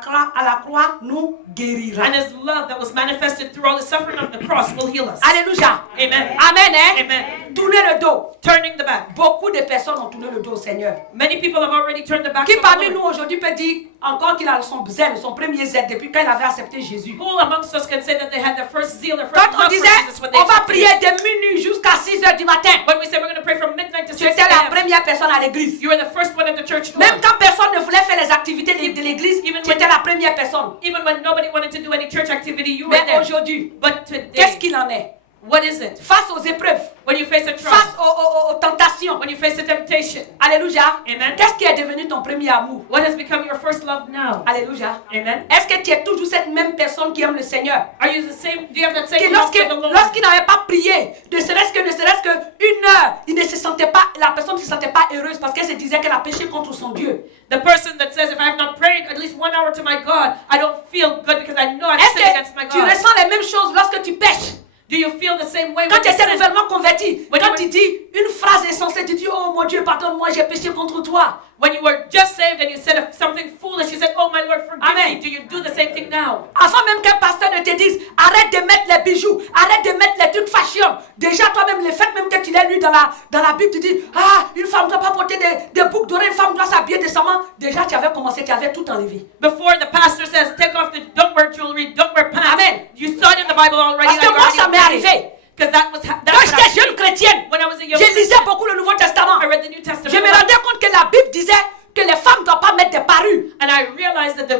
croix nous guérira. And his love that was manifested through all the suffering of the cross will heal us. Alléluia. Amen. Amen. Hein? Amen. Tournez le dos. Turning the back. Beaucoup de personnes ont tourné le dos au Seigneur. Many people have already turned the back Qui on the parmi Lord. nous aujourd'hui peut dire encore qu'il a son zèle, son premier zèle depuis quand il avait accepté Jésus? Who amongst us can say that they had their first zeal, their first Quand on love for disait Jesus when they on va accepted prier him? de minuit jusqu'à 6 heures du matin, When we say we're going to pray from midnight to 6 j'étais la a.m., première personne à l'église. you were the first one at the church door. Même quand personne ne voulait faire les activités de l'église, Even j'étais la première personne. Even when nobody wanted to do any church activity, you were Mais there. aujourd'hui, But qu'est-ce today, qu'il en est? what is it? Face aux épreuves, When you face a trial, face aux tentations. when you face a temptation, Alléluia. Amen. Qu'est-ce qui est devenu ton premier amour? what has become your first love now? Alléluia. Amen. Est-ce que tu es toujours cette même personne qui aime le Seigneur? Are you the same? Do you have that same Que love for the Lord? lorsqu'il n'avait pas prié, ne serait-ce que une heure, il ne se sentait pas, la personne ne se sentait pas heureuse parce qu'elle se disait qu'elle a péché contre son Dieu. The person that says, if I have not prayed at least 1 hour to my God, I don't feel good because I know I've Est-ce sinned against my que tu God. ressens les mêmes choses lorsque tu pêches? Do you feel the same way Quand when tu you étais sin? nouvellement converti, When quand you tu dis une phrase insensée, tu dis, oh mon Dieu, pardonne-moi, j'ai péché contre toi. When you were just saved and you said something foolish, you said, oh my Lord, forgive Amen. me. Do you do the same thing now? Avant même qu'un pasteur ne te dise, arrête de mettre les bijoux, arrête de mettre les trucs fashion. Déjà toi-même, le fait même que tu l'as lu dans la Bible, tu dis, ah, une femme ne doit pas porter des boucles d'oreilles, une femme doit s'habiller décemment. Déjà tu avais commencé, tu avais tout enlevé. Before the pastor says, take off don't wear jewelry, don't wear pants. Amen. You saw it in the Bible already. Parce que moi, ça m'est arrivé. Because that was Quand j'étais jeune chrétienne, when I was a young je lisais beaucoup le Nouveau Testament. I read the New Testament. Je me rendais compte que la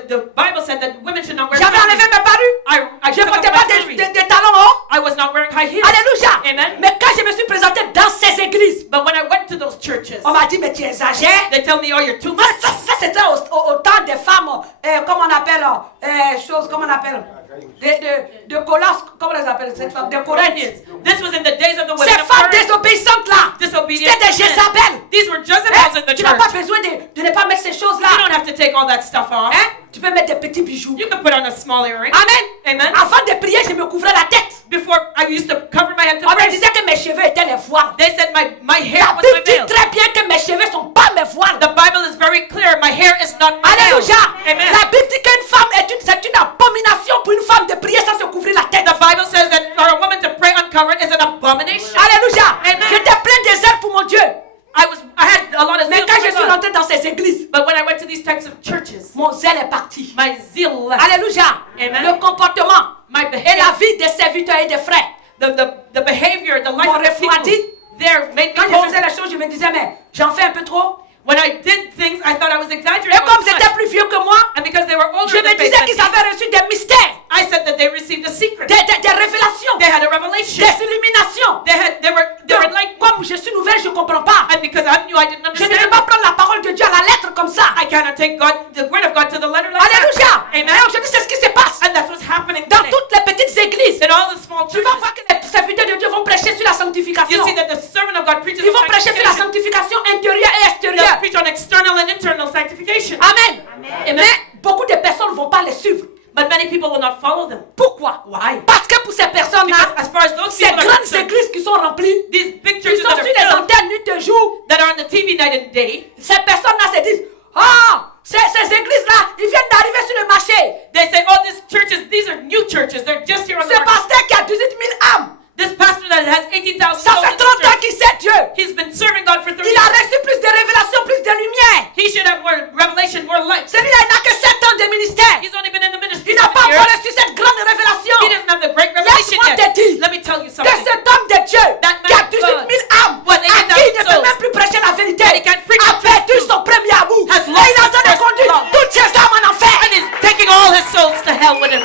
the Bible said that women should not wear J'avais enlevé jewelry. mes parures. I Je ne took portais off pas my des jewelry. talons hauts. I was not wearing high heels. Alléluia. Amen. Mais quand je me suis présentée dans ces églises, But when I went to those churches, on m'a dit, mais tu exagères. they tell me, oh, you're too Moi, much. ça c'était au temps des femmes, comment on appelle, comment on appelle, de Colosse, comment on les appelle cette femme, de Corinthiens. This was in the days of the women Ces of femmes Corinth. désobéissantes là, Disobedient c'était des women. Jézabel. These were Jezebels Hein? in the Tu n'as pas church. besoin de ne pas mettre ces choses là. You don't have to take all that stuff off. Hein? Tu peux mettre des petits bijoux. You can put on a small earring. Amen. Amen. Avant de prier, je me couvrais la tête. Before, I used to cover my head to On me pray. disait que mes cheveux étaient les voiles. They said my hair La was my Bible dit veil. très bien que mes cheveux sont pas mes voiles. The Bible is very clear. My hair is not my veil. Alléluia. Amen. La Bible dit qu'une femme c'est une abomination pour une femme de prier sans se couvrir la tête. The Bible says that for a woman to pray uncovered is an abomination. Alléluia. Amen. J'étais plein de zèle pour mon Dieu. I had a lot of Mais zeal quand for je suis God. rentrée dans ces églises, But when I went to these types of churches, mon zèle est parti. my zeal left. Alléluia. Amen. Le comportement My et la behavior, vie des serviteurs et des frères. the behavior, the life Mon of the people refroidi. there made me Quand je cold. faisais les choses, je me disais, mais j'en fais un peu trop. When I did things, I thought I was Et exaggerating. comme too much. c'était plus vieux que moi, And because they were older je me than me, disais qu'ils avaient reçu des mystères, I said that they received a secret. des révélations, They had a revelation. des illuminations. They were Donc, enlightened. comme je suis nouvelle, je ne comprends pas. And because I knew I didn't Je ne peux understand, pas prendre la parole de Dieu à la lettre comme ça. I cannot take the word of God to the letter like Alléluia. that. Et Amen. aujourd'hui, c'est ce qui se passe. And that's what's happening Dans today. toutes les petites églises, In all the small tu vas churches, voir que les serviteurs de Dieu vont prêcher sur la you sanctification. see that the servant of God preaches Ils on vont prêcher sur la sanctification. sanctification intérieure et They'll extérieure. preach on external and internal sanctification. Amen. Amen. Mais beaucoup de personnes ne vont pas les suivre. But many people will not follow them. Pourquoi? Why? Parce que pour ces Because personnes-là, as far as those ces people are grandes concerned, églises qui sont remplies, these big qui churches sont that sur are les filled, antennes nuit et jour, that are on the TV night and day, ces personnes-là se disent, ah, ces églises-là, ils viennent d'arriver sur le marché. they say, oh, these are new churches. They're just here on the Ce market. pasteur qui a 18 000 âmes, This pastor that has 18,000 ça souls fait in 30 the ans church, qu'il sait Dieu. he's been serving God for 30 Il a years. reçu plus de révélations, plus de lumière. He should have more revelation, more light. Celui-là, il n'a que 7 ans de ministère. He's only been in the ministry Il n'a 7 pas encore years. reçu cette grande révélation. He doesn't have the great revelation Laisse-moi te yet. dire Let me tell you que something. cet homme de Dieu That qui a man of 18 God 000 âmes, was à qui il ne 80,000 peut souls, même plus prêcher la vérité, and he can't preach a the perdu truth, son premier amour. Et has il lost est en train de his conduire first love. toutes ses âmes en enfer. And he's taking all his souls to hell with him.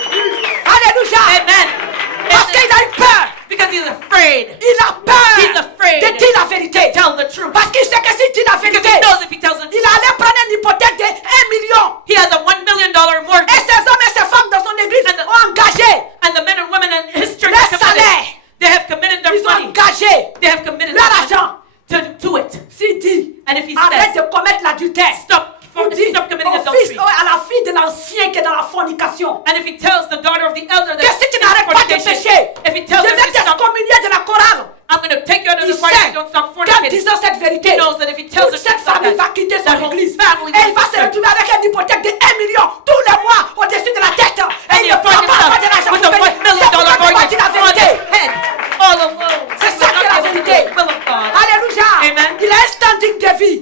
Alléluia. Amen. Parce qu'il a eu peur. Because he's afraid. Il a peur He's afraid de dire la vérité. Tell the truth. Parce qu'il sait que s'il dit la Because vérité, he knows if he tells the il truth, allait prendre une hypothèque de 1 million. he has a $1 million Et mortgage. ces hommes et ces femmes dans son église And the- ont engagé. And the men and women in his church Les have committed. salaires. They have committed their Ils ont money. engagé They have committed leur their money argent. to it. S'il dit, And if he arrête says, de commettre l'adultère. Ou dit stop committing au fils, adultery. à la fille de l'ancien qui est dans la fornication. And if he tells the daughter of the elder that Que si tu n'arrêtes pas de pécher, if he je tells her vais to stop, t'excommunier de la chorale. I'm going to take you out of Il the fire sait if you don't stop qu'en fornicating. disant cette vérité, He knows that if he tells toute the cette truth like famille va that, quitter that son whole église. family Et il will va be se destroyed. retrouver avec une hypothèque de 1 million tous les mois au-dessus de la tête. Et And il he ne prend finds pas himself de l'argent with pour a payer. $1 million C'est pourquoi tu mortgage dis la on vérité. his head, all alone. C'est He ça will qui est la not be able to do vérité. the will of God. Alléluia. Amen. Il a un standing de vie.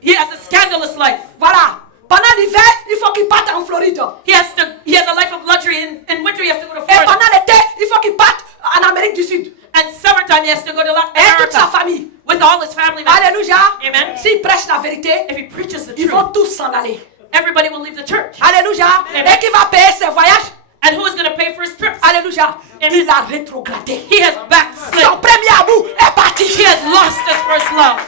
He has a scandalous life. Voilà. Pendant l'hiver, il faut qu'il parte en Floride. He has a life of luxury. In winter, he has to go to Et Florida. pendant l'été, il faut qu'il parte en Amérique du Sud. And summertime, he has to go to Et toute sa America famille. with all his family members. Alléluia. Amen. S'il prêche la vérité, If he preaches the ils vont truth, tous s'en aller. everybody will leave the church. Alléluia. Amen. Et qui va payer ses voyages? And who is going to pay for his trips? Alléluia. Amen. Il a rétrogradé. He has backslid. Son premier amour est parti. He has lost his first love.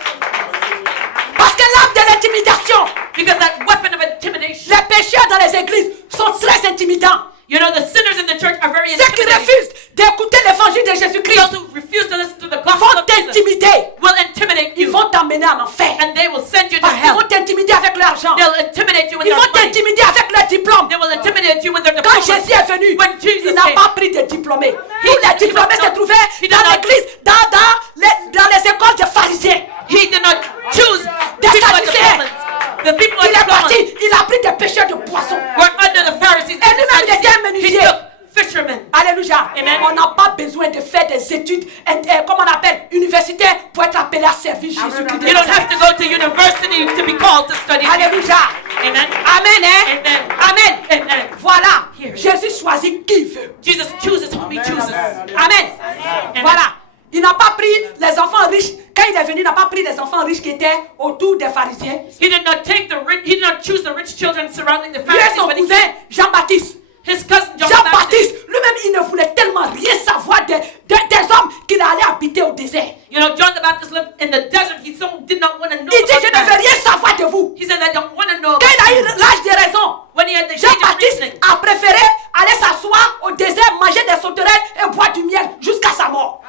Parce que l'âme de l'intimidation, Because that weapon of intimidation. les pécheurs dans les églises sont très intimidants. You know, the sinners in the church are very Ceux qui intimidating. refusent d'écouter l'évangile de Jésus-Christ Those who refuse to listen to the gospel vont of Jesus t'intimider. will intimidate Ils you. vont t'emmener en enfer. And they will send you to Parce qu'ils hell. vont t'intimider avec leur argent. They'll intimidate you with Ils their vont money. t'intimider avec leur diplôme. They will intimidate you with their Quand diplomas. Jésus est venu, When Jesus il n'a came, pas pris de diplômés. Tous les he diplômés was se not- trouvaient he did dans not- l'église, dans les écoles des pharisiens. He did not choose Des people like the Sadducéens. Romans. The people Il like est the Romans parti, il a pris des pêcheurs de poissons. were under the Pharisees Et lui-même, il était un and the Sadducees. He menuisier. took fishermen. Alléluia. Amen. On n'a pas besoin de faire des études, comment on appelle, universitaires, pour être appelé à servir Jésus-Christ. You don't have to go to university to be called to study. Alléluia. Amen. Amen, hein? Amen. Amen. Amen. Voilà. Here. Jésus choisit qui il veut. Jesus chooses whom he chooses. Amen. Voilà. Il n'a pas pris les enfants riches Quand il est venu, il n'a pas pris des enfants riches qui étaient autour des pharisiens. He did not take the rich, he did not choose the rich children surrounding the Lui et Pharisees son when he cousin came. Jean-Baptiste. His cousin John the Baptist. Jean-Baptiste, lui-même, il ne voulait tellement rien savoir des hommes qu'il allait habiter au désert. You know, John the Baptist lived in the desert. He so did not want to know Il dit, about je ne veux man. rien savoir de vous. He said, I don't want to know Quand il a eu about you. l'âge de raison, When he had the age of Jean-Baptiste reasoning, a préféré aller s'asseoir au désert, manger des sauterelles et boire du miel jusqu'à sa mort.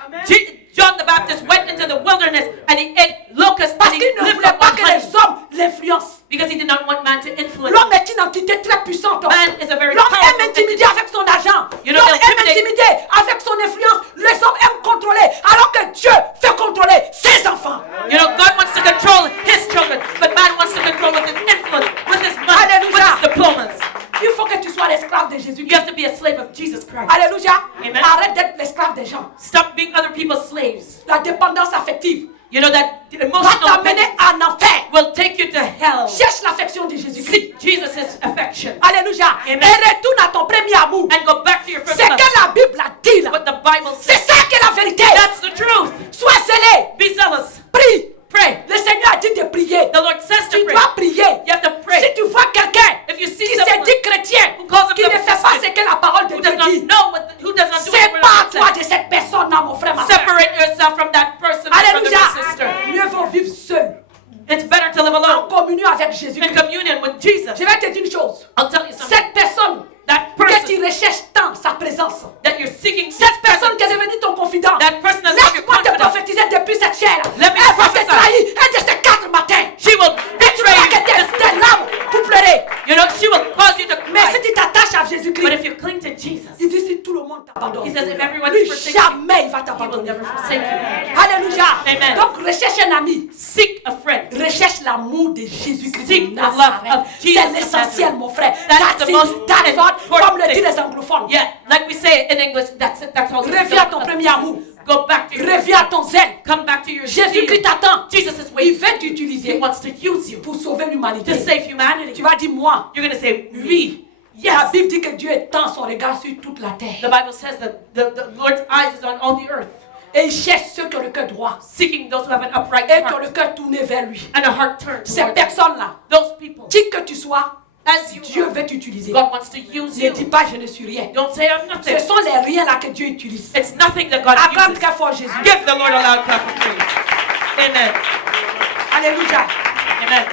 John the Baptist went into the wilderness and he ate locusts Parce and qu'il he ne lived voulait on pas que honey les hommes l'influencent. because he did not want man to influence. L'homme est une entité très puissante. Man is a very L'homme powerful aime intimider entity. avec son argent. You know, L'homme they'll aime intimidate- intimider avec son influence. Les hommes aiment contrôler, alors que Dieu fait contrôler ses enfants. You know, God wants to control his children, but man wants to control with his influence, with his money, with Hallelujah. his diplomas. Il faut que tu sois l'esclave de You Jésus-Christ. have to be a slave of Jesus Christ. Alléluia. Amen. Arrête d'être l'esclave des gens. Stop being other people's slaves. La dépendance affective You know that va emotional t'amener dependence en enfer. will take you to hell. Cherche l'affection de Jésus-Christ. Seek Jesus' affection Alléluia. Amen. Et retourne à ton premier amour. and go back to your first C'est love. que la Bible a dit là. What the Bible C'est says. ça qui est la vérité. That's the truth. Sois zélé. Be zealous. Prie. Pray. Le Seigneur a dit de prier. The Lord says to Tu pray. dois prier. You have to Si pray. tu vois quelqu'un If you see qui se someone dit chrétien, who calls qui ne himself fait pas Christian, ce que la parole de who does Dieu not dit, know who does not do what the word of God sépare-toi says, de cette personne-là, mon frère, ma soeur. separate yourself from that person, my brother Alléluia. and sister. Mieux vaut vivre seul, It's better to live en alone communion avec in Jésus-Christ. communion with Jesus. Je vais te dire une chose. I'll tell you something. Cette personne That que person tu recherches tant, sa présence, that you're seeking, cette personne qui est devenue ton confident, that person has become your laisse-moi te confidant. prophétiser depuis cette chair. Let me Elle va te prophesy. trahir un de ces 4 matins. She will betray Tu vas que you. tes larmes pour pleurer. You know, she will cause you to Mais si cry. tu t'attaches à But Jésus-Christ, if you cling to Jesus, il dit si tout le monde t'abandonne, he says if everyone lui forsakes you, jamais il va he will t'abandonner. never forsake you. Alléluia. Amen. Donc recherche un ami. Seek a friend. Recherche l'amour de Jésus-Christ Seek de the love Nazareth. of Jesus C'est of l'essentiel, Nazareth. mon frère. That's the most That's all, important comme le thing. disent les anglophones. Yeah, like we say in English, that's it. That's all. Reviens à ton premier amour. Go back to your Reviens à ton zèle. Come back to your Jésus-Christ zeal. t'attend. Jesus is Il waiting. veut He t'utiliser wants to use you pour sauver to l'humanité. save humanity. Tu vas dire moi. You're going to say, Oui. me. La Yes. Bible dit que Dieu étend son regard sur toute la The terre. Bible says that the Lord's eyes is on all the earth, Et il cherche ceux qui ont le cœur droit seeking those who have an upright et qui ont le heart cœur tourné vers lui. and a heart turned Ces towards him. personnes-là, Those people, qui que tu sois, as you Dieu are, veut t'utiliser. God wants to use Ne you. dis pas je ne suis rien. Don't say I'm Ce nothing. sont les riens là que Dieu utilise. It's nothing that God Acclame uses. très fort Jésus. Give the Lord a loud clap of praise. Amen. Alléluia. Amen.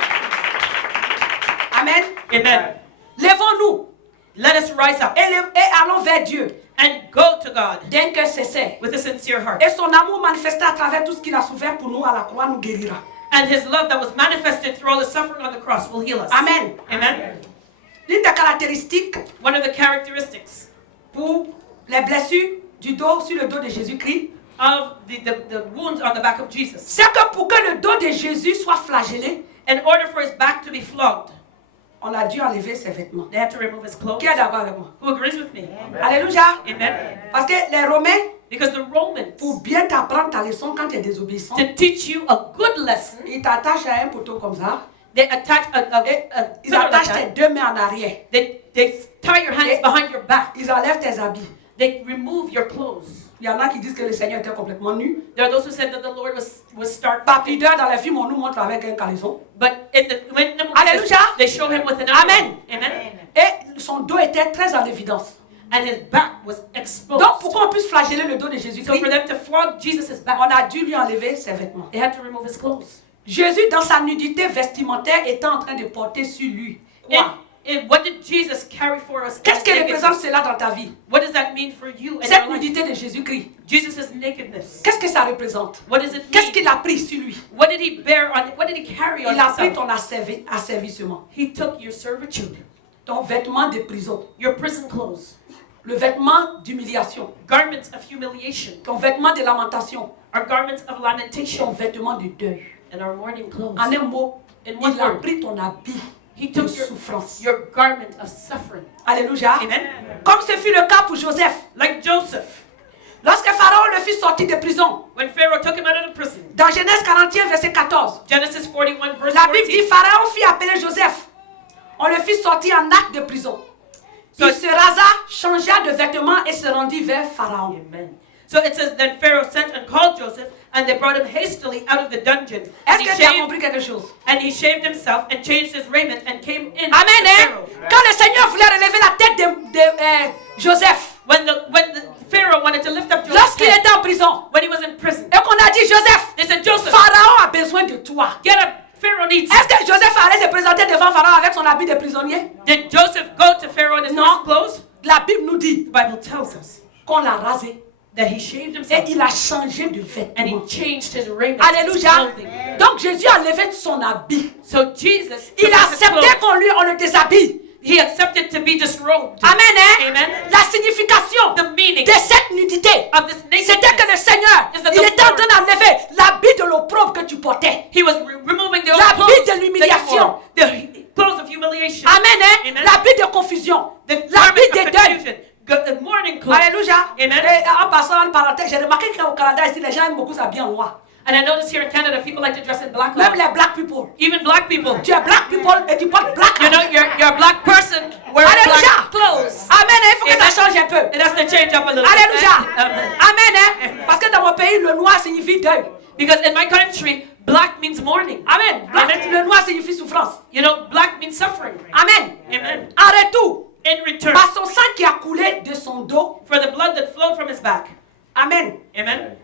Amen. Amen. Lèvons-nous Let us rise up et allons vers Dieu and go to God d'un cœur sincère. with a sincere heart. Et son amour manifesté à travers tout ce qu'il a souffert pour nous à la croix nous guérira. And his love that was manifested through all the suffering on the cross will heal us. Amen. Amen. L'une des caractéristiques One of the characteristics pour les blessures du dos sur le dos de Jésus-Christ, of the wounds on the back of Jesus, c'est que pour que le dos de Jésus soit flagellé, in order for his back to be flogged, on a dû enlever ses vêtements. they had to remove his clothes. Qui est d'accord avec moi? Who agrees with me? Alléluia. Amen. Parce que les Romains, Because the Romans, pour bien t'apprendre ta leçon quand tu es désobéissant, to teach you a good lesson, ils t'attachent à un poteau comme ça. they attach Ils attachent tes deux mains en arrière. they tie your hands behind your back. Ils enlèvent tes habits. They remove your clothes. Il y en a qui disent que le Seigneur était complètement nu. There are those who said that the Lord was stark. Par pudeur, dans les films, on nous montre avec un caleçon. But when the Hallelujah. they show him with an Amen. Amen. Et son dos était très en évidence. And his back was exposed. Donc, pour qu'on puisse flageller le dos de So Jésus-Christ, for them to flog Jesus' back, on a dû lui enlever ses vêtements. they had to remove his clothes. Jésus, dans sa nudité vestimentaire, était en train de porter sur lui quoi? And what did Jesus carry for us? Qu'est-ce as qui représente nakedness? cela dans ta vie? What does that mean for you and Cette your life? nudité de Jésus-Christ, Jesus' nakedness. qu'est-ce que ça représente? What does it Qu'est-ce mean? qu'il a pris sur lui? What did he bear on? What did he carry on Il a pris himself? ton asservissement, He took your servitude, ton vêtement de prison, your prison clothes, le vêtement d'humiliation, garments of humiliation, ton vêtement de lamentation, our garments of ton lamentation, vêtement de deuil. and our mourning clothes. En un mot, In one il a word, pris ton habit he de took souffrance. your garment of suffering. Alléluia. Amen. Comme ce fut le cas pour Joseph. Like Joseph, Lorsque Pharaon le fit sortir de prison, when Pharaoh took him out of the prison. dans Genèse 41, verset 14, Genesis 41, verse la Bible dit 14. Pharaon fit appeler Joseph. On le fit sortir en acte de prison. Il So- se rasa, changea de vêtements et se rendit vers Pharaon. Amen. So it says, then Pharaoh sent and called Joseph, and they brought him hastily out of the dungeon. Est-ce que tu as compris quelque chose? And he shaved himself and changed his raiment and came in Amen. to Hein? Pharaoh. Quand le Seigneur voulait relever la tête de Joseph, When the Pharaoh wanted to lift up Joseph's lorsqu'il head, était en prison, when he was in prison, et qu'on a dit Joseph, they said, Joseph, Pharaon a besoin de toi. get up. Pharaoh needs you. Est-ce que Joseph allait se présenter devant Pharaon avec son habit de prisonnier? Did Joseph go to Pharaoh in his Non. prison clothes? La Bible nous dit The Bible tells us qu'on l'a rasé that he shaved et himself il a changé de and he vêtements. changed his raiment, his Alléluia. clothing. Donc Jésus a levé son habit. So Jesus, Il took a off his accepté clothes. on le déshabille. He accepted to be disrobed. Amen. Hein? Amen. La signification The meaning de cette nudité, of this c'était que le nakedness, Seigneur, is that il the était en Lord- train d'enlever l'habit de l'opprobre que tu portais. he was removing the old L'habit clothes de that you l'humiliation. wore, the clothes of humiliation, Amen. Hein? Amen. L'habit de confusion. the L'habit garment de of deuil. confusion, the mourning clothes. Alléluia. Amen. Et en passant en parenthèse, j'ai remarqué qu'au Canada, ici, les gens aiment beaucoup s'habiller en noir. And I notice here in Canada, people like to dress in black. Même les black people. Even black people. Tu es black people et tu portes black. You know, you're a black person wearing Alléluia. black clothes. Amen. Hein? Il faut que Amen. ça change un peu. It has to change up a little Alléluia. bit. Amen. Amen. Hein? Parce que dans mon pays, le noir signifie deuil. Because in my country, black means mourning. Amen. Black, Amen. le noir signifie souffrance. You know, black means suffering. Amen. Amen. En retour, In return, par son sang qui a coulé de son dos. for the blood that flowed from his back. Amen. Amen.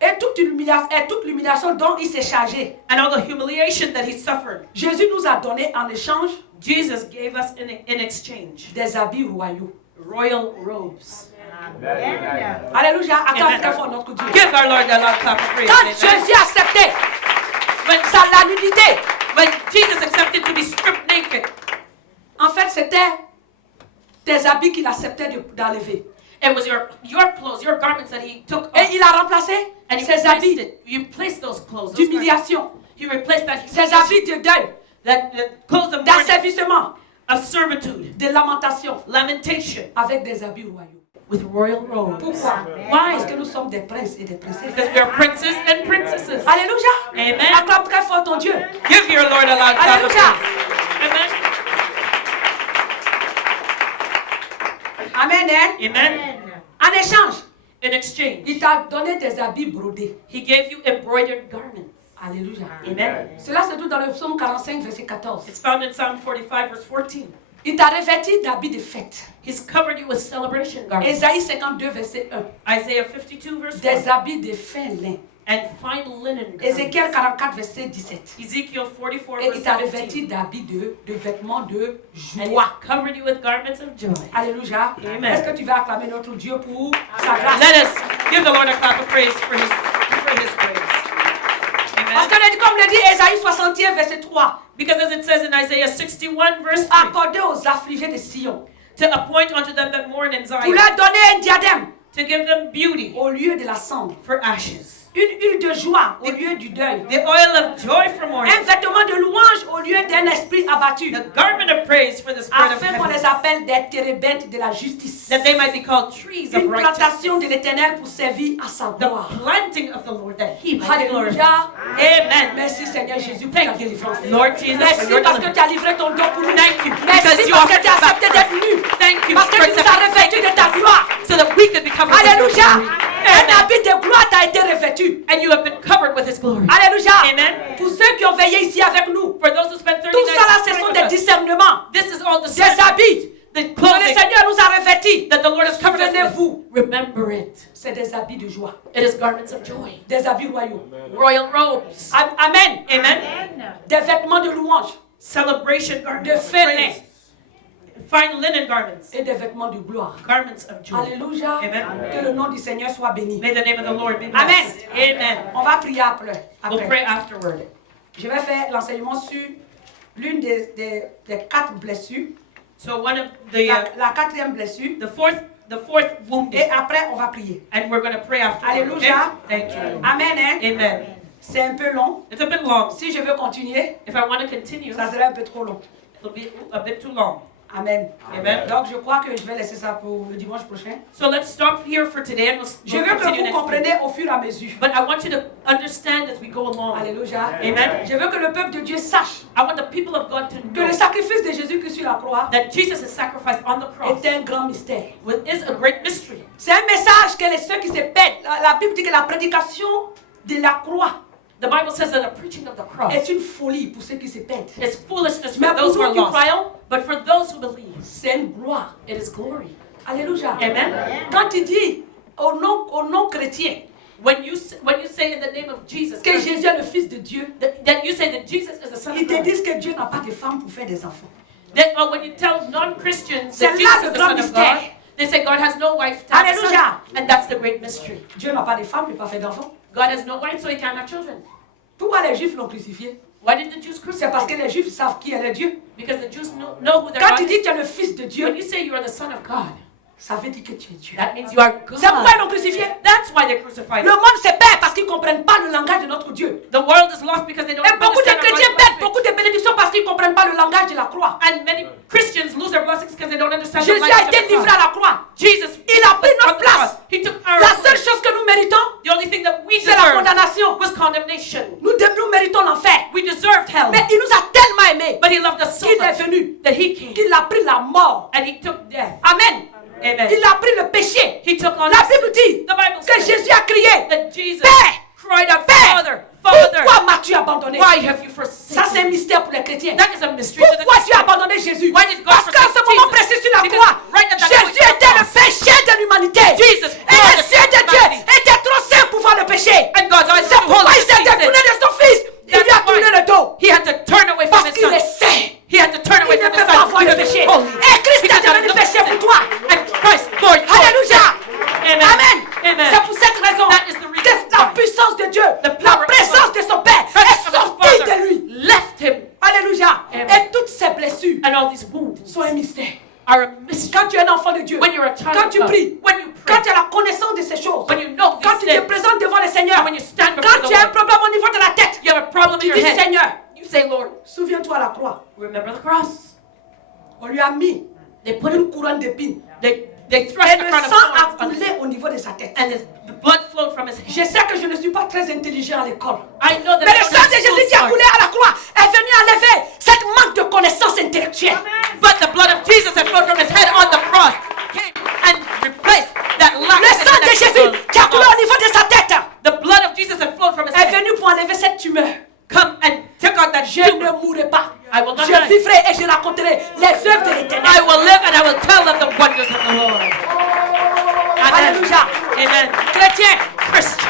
Et toute l'humiliation dont il s'est chargé. And all the humiliation that he suffered, Jésus nous a donné en échange Jesus gave us in exchange des habits royaux. royal robes. Alléluia. Acclame Amen. très fort notre Dieu. Give our Lord a loud clap of praise. Quand Amen. Jésus a accepté When, la nudité, when Jesus accepted to be stripped naked, en fait, c'était tes habits qu'il acceptait d'enlever. it was your clothes, your garments that he took Et off. il a remplacé And you ses replaced habits it. You replaced those clothes. Those garments. d'humiliation, You replaced that ses habits de deuil, that clothes of mourning, d'asservissement, of servitude, de lamentation, lamentation, avec des habits royaux. with royal robes. Pourquoi? Why? Parce que nous sommes des princes et des princesses. Because we are princes and princesses. Alléluia. Amen. Acclame très fort ton Dieu. Give your Lord a loud clap of Alléluia. praise. Amen. Amen. Hein? Amen. En échange, In exchange, il t'a donné des habits brodés. he gave you embroidered garments. Alléluia. Amen. Cela se trouve dans le psaume 45, verset 14. It's found in Psalm 45, verse 14. Il t'a revêti d'habits de fête. He's covered you with celebration garments. Ésaïe 52, verset 1. Isaiah 52, verse 1. Des habits de fin lin. And fine linen Ézéchiel garments. 44, verset 17. Ezekiel 44, Et il verse t'a 17. revêti d'habits de vêtements de And he's joie. covered you with garments of joy. Alléluia. Amen. Est-ce que tu vas acclamer notre Dieu pour sa grâce? Let us give the Lord a clap of praise for his grace. Parce Amen. que comme le dit Ésaïe 61, verset 3. Because as it says in Isaiah 61, verse 3, Accorder aux affligés de Sion. to appoint unto them that mourn in Pour Zion, leur donner un diadème to give them beauty au lieu de la cendre. for ashes, Une huile de joie au lieu du deuil. the oil of joy for mourning, Un vêtement de louange au lieu d'un esprit abattu. the garment of praise for the spirit of Afin qu'on les heaviness, appelle des térébintes de la justice. that they might be called trees of Une plantation righteousness, de l'éternel pour servir à sa the gloire. planting of the Lord, that he might be glorified. Alléluia. Amen. Merci Seigneur Jésus pour ta Thank you, délivrance. Lord Jesus, Merci for your parce que deliverance. tu as livré ton don pour nous. Thank you, Merci because you parce que offered tu as back accepté d'être venu. Thank you Parce for que tu nous as revêtus de ta gloire. so that we could be covered with your Alléluia. glory. Un Amen. habit de gloire t'a été revêtu. And you have been covered with his glory. Alléluia. Amen. Pour ceux qui ont veillé ici avec nous. For those who spent 30 Tout nights ça là, ce praying sont with des us, discernements. this is all the Des habits the que le clothing Seigneur nous a revêtis. that the Lord has covered us with. Souvenez-vous, Remember it. c'est des habits de joie. It is garments of joy, Des habits royaux. royal robes. Amen. Amen. Des vêtements de louange. Celebration garments, De of fin praise. Fine linen garments, Et des vêtements de gloire. garments of joy. Alléluia. Amen. Que le nom du Seigneur soit béni. May the name of the Lord be Amen. blessed. Amen. On va prier après. We'll pray afterward. Je vais faire l'enseignement sur l'une des 4 blessures. So one of the La 4e blessure. the fourth wounded, Et après, on va prier. and we're going to pray afterward. Alléluia. Okay? Thank you. Amen. Hein? Amen. C'est un peu long. It's a bit long. Si je veux continuer, If I want to continue, ça serait un peu trop long. it'll be a bit too long. Amen. Amen. Donc je crois que je vais laisser ça pour le dimanche prochain. So let's stop here for today and Je we'll veux que continue vous next week. compreniez au fur et à mesure. But I want you to understand as we go along. Alléluia. Amen. Je veux que le peuple de Dieu sache I want the people of God to que le know sacrifice de Jésus-Christ sur la croix that Jesus is sacrificed on the cross est un grand mystère. is a great mystery. C'est un message que ceux qui se perdent. La Bible dit que la prédication de la croix The Bible says that the preaching of the cross est une folie pour ceux qui se perdent. is foolishness Mais for pour those who are nous qui lost. croyons, But for those who believe, c'est une gloire. it is glory. Alléluia. Amen. Quand il dit au nom chrétien When you say in the name of Jesus que Jésus est le Fils de Dieu, that you say that Jesus is the Son ils of te God. disent que Dieu n'a pas de femme pour faire des enfants. That when you tell non-Christians C'est that là Jesus le is the grand Son of mystère. God, they say God has no wife to have a son, Alléluia. and that's the great mystery. Dieu n'a pas de femme, il ne peut pas faire d'enfants. God has no wife, so he can't have children. Pourquoi les Juifs l'ont crucifié? Why did the Jews C'est crucify parce que him? les Juifs savent qui est le Dieu. Because the Jews know who their Quand God tu dis is. que tu es le Fils de When Dieu, you say you are the Son of God, ça veut dire que tu es Dieu. that means you are God. C'est pourquoi ils l'ont crucifié. That's why they crucified Le him. monde se perd parce qu'ils ne comprennent pas le langage de notre Dieu. The world is lost because they don't Et beaucoup de understand our chrétiens God's perdent language. beaucoup de bénédictions parce qu'ils ne comprennent pas le langage de la croix. And many Christians lose their blessings because they don't understand the Jésus a language été of the livré à cross. la croix. Jesus, Il a pris was notre on the cross. place. He took our La seule place. chose que nous méritons, The only thing that we c'est la deserved condamnation. was condemnation. Nous méritons l'enfer. We deserved hell. Mais il nous a tellement aimés But he loved us so qu'il est much venu, that he came qu'il a pris la mort. and he took death. Amen. Amen. Il a pris le péché. He took on La us. Bible dit The Bible que says Jésus a crié, that Jesus Père, cried out, Père, Father, Father, pourquoi m'as-tu abandonné? why have you Ça forsaken c'est un me? mystère pour les chrétiens. That is a mystery to the Pourquoi Dieu a Christian. abandonné Jésus? Why did God Parce qu'à ce forsake moment Jesus? précis sur la Because croix, right at that Jésus point on the était le cross, péché de l'humanité. Jesus Et bore les the yeux sin de of Dieu humanity. étaient trop saints pour voir le péché. And God's eyes C'est too pourquoi holy il to s'est see sin. détourné de son fils. Il lui a That's tourné why le dos. he had to turn away from Parce his qu'il son. est saint. He had to turn away Il ne from peut his pas son voir le because péché. he's holy. Et Christ He est could not devenu look péché at pour sin. toi. And Christ bore your Alléluia. Amen. Amen. Amen. C'est pour cette raison That is the reason que la why puissance de Dieu, the la power of présence God, de son Père presence est of his sortie Father de lui. left him. Alléluia. Amen. Et toutes ces blessures And all these wounds sont un mystère. are a mystery. Quand tu es un enfant de Dieu, When you're a child quand of tu God, pries, when you quand pray, tu as la connaissance de ces choses, when you know quand these tu te things, présentes devant le Seigneur, and when you stand before quand the tu as un Lord, problème au niveau de la tête, you have a problem in tu your dis head. Seigneur, You say, Lord, souviens-toi à la croix. remember the cross. On lui a mis They put une him, couronne d'épines. they thrust Et a le crown of sang a thorns on his coulé au niveau de sa tête. and the blood flowed from his head. Je sais que je ne suis pas très intelligent à l'école. I know that Mais I le don't sang have de school Jésus qui a smart, coulé à la croix est venu enlever cette manque de connaissance intellectuelle. but the blood of Jesus that flowed from his head on the cross came and replaced that lack Le of sang de Jésus intellectual qui a coulé knowledge. au niveau de sa tête The blood of Jesus that flowed from his est head venu pour enlever cette tumeur. come and took out that Je tumor. ne mourrai pas. I will not Je die. vivrai et je raconterai les œuvres de l'Éternel. I will live and I will tell of the wonders of the Lord. Amen. Alléluia. Amen. Chrétien, Christian,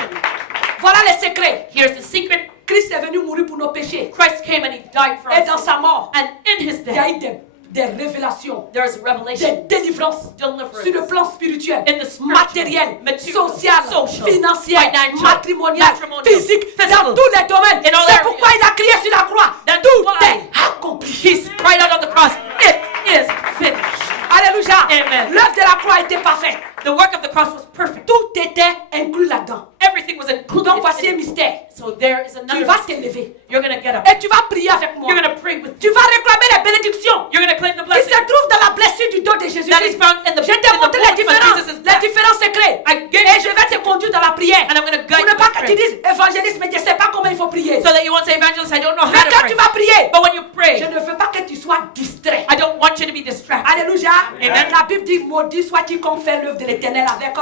voilà les secrets. here's the secret. Christ est venu mourir pour nos péchés. Christ came and he died for Et dans us. sa mort, And in his il y a death, eu des révélations, there is des revelation, délivrances deliverance, sur le plan spirituel, in the spiritual, matériel, material, social, social, financier, financial, matrimonial, matrimonial, physique, physical, dans tous les domaines. in all C'est areas. pourquoi il a crié sur la croix. That's Tout why est accompli. He's cried out on the cross, it is finished. Alléluia. Amen. L'œuvre de la croix était parfaite. The work of the cross was perfect. Tout était inclus là-dedans. Everything was included. Donc voici un in it. mystère. So there is Tu another vas mystery. t'élever You're going to get up. et tu vas prier avec moi. You're going to pray with Tu vas réclamer les bénédictions You're going to claim the qui blessing se trouvent dans la blessure du dos de Jésus. that is found in the, Je t'ai in the montré les wound of Jesus' death. différents secrets. I gave Et you je vais te conduire dans la prière. and I'm going to Pour guide ne you pas in que tu prayer. dises, évangéliste, mais je ne sais pas comment il faut prier. So that you won't say, evangelist, I don't know how Mais to quand pray. tu vas prier, But when you je pray, ne veux pas que tu sois distrait. I don't want you to be distracted. Alléluia. Amen. La Bible dit, maudit soit quiconque fait l'œuvre de l'Éternel avec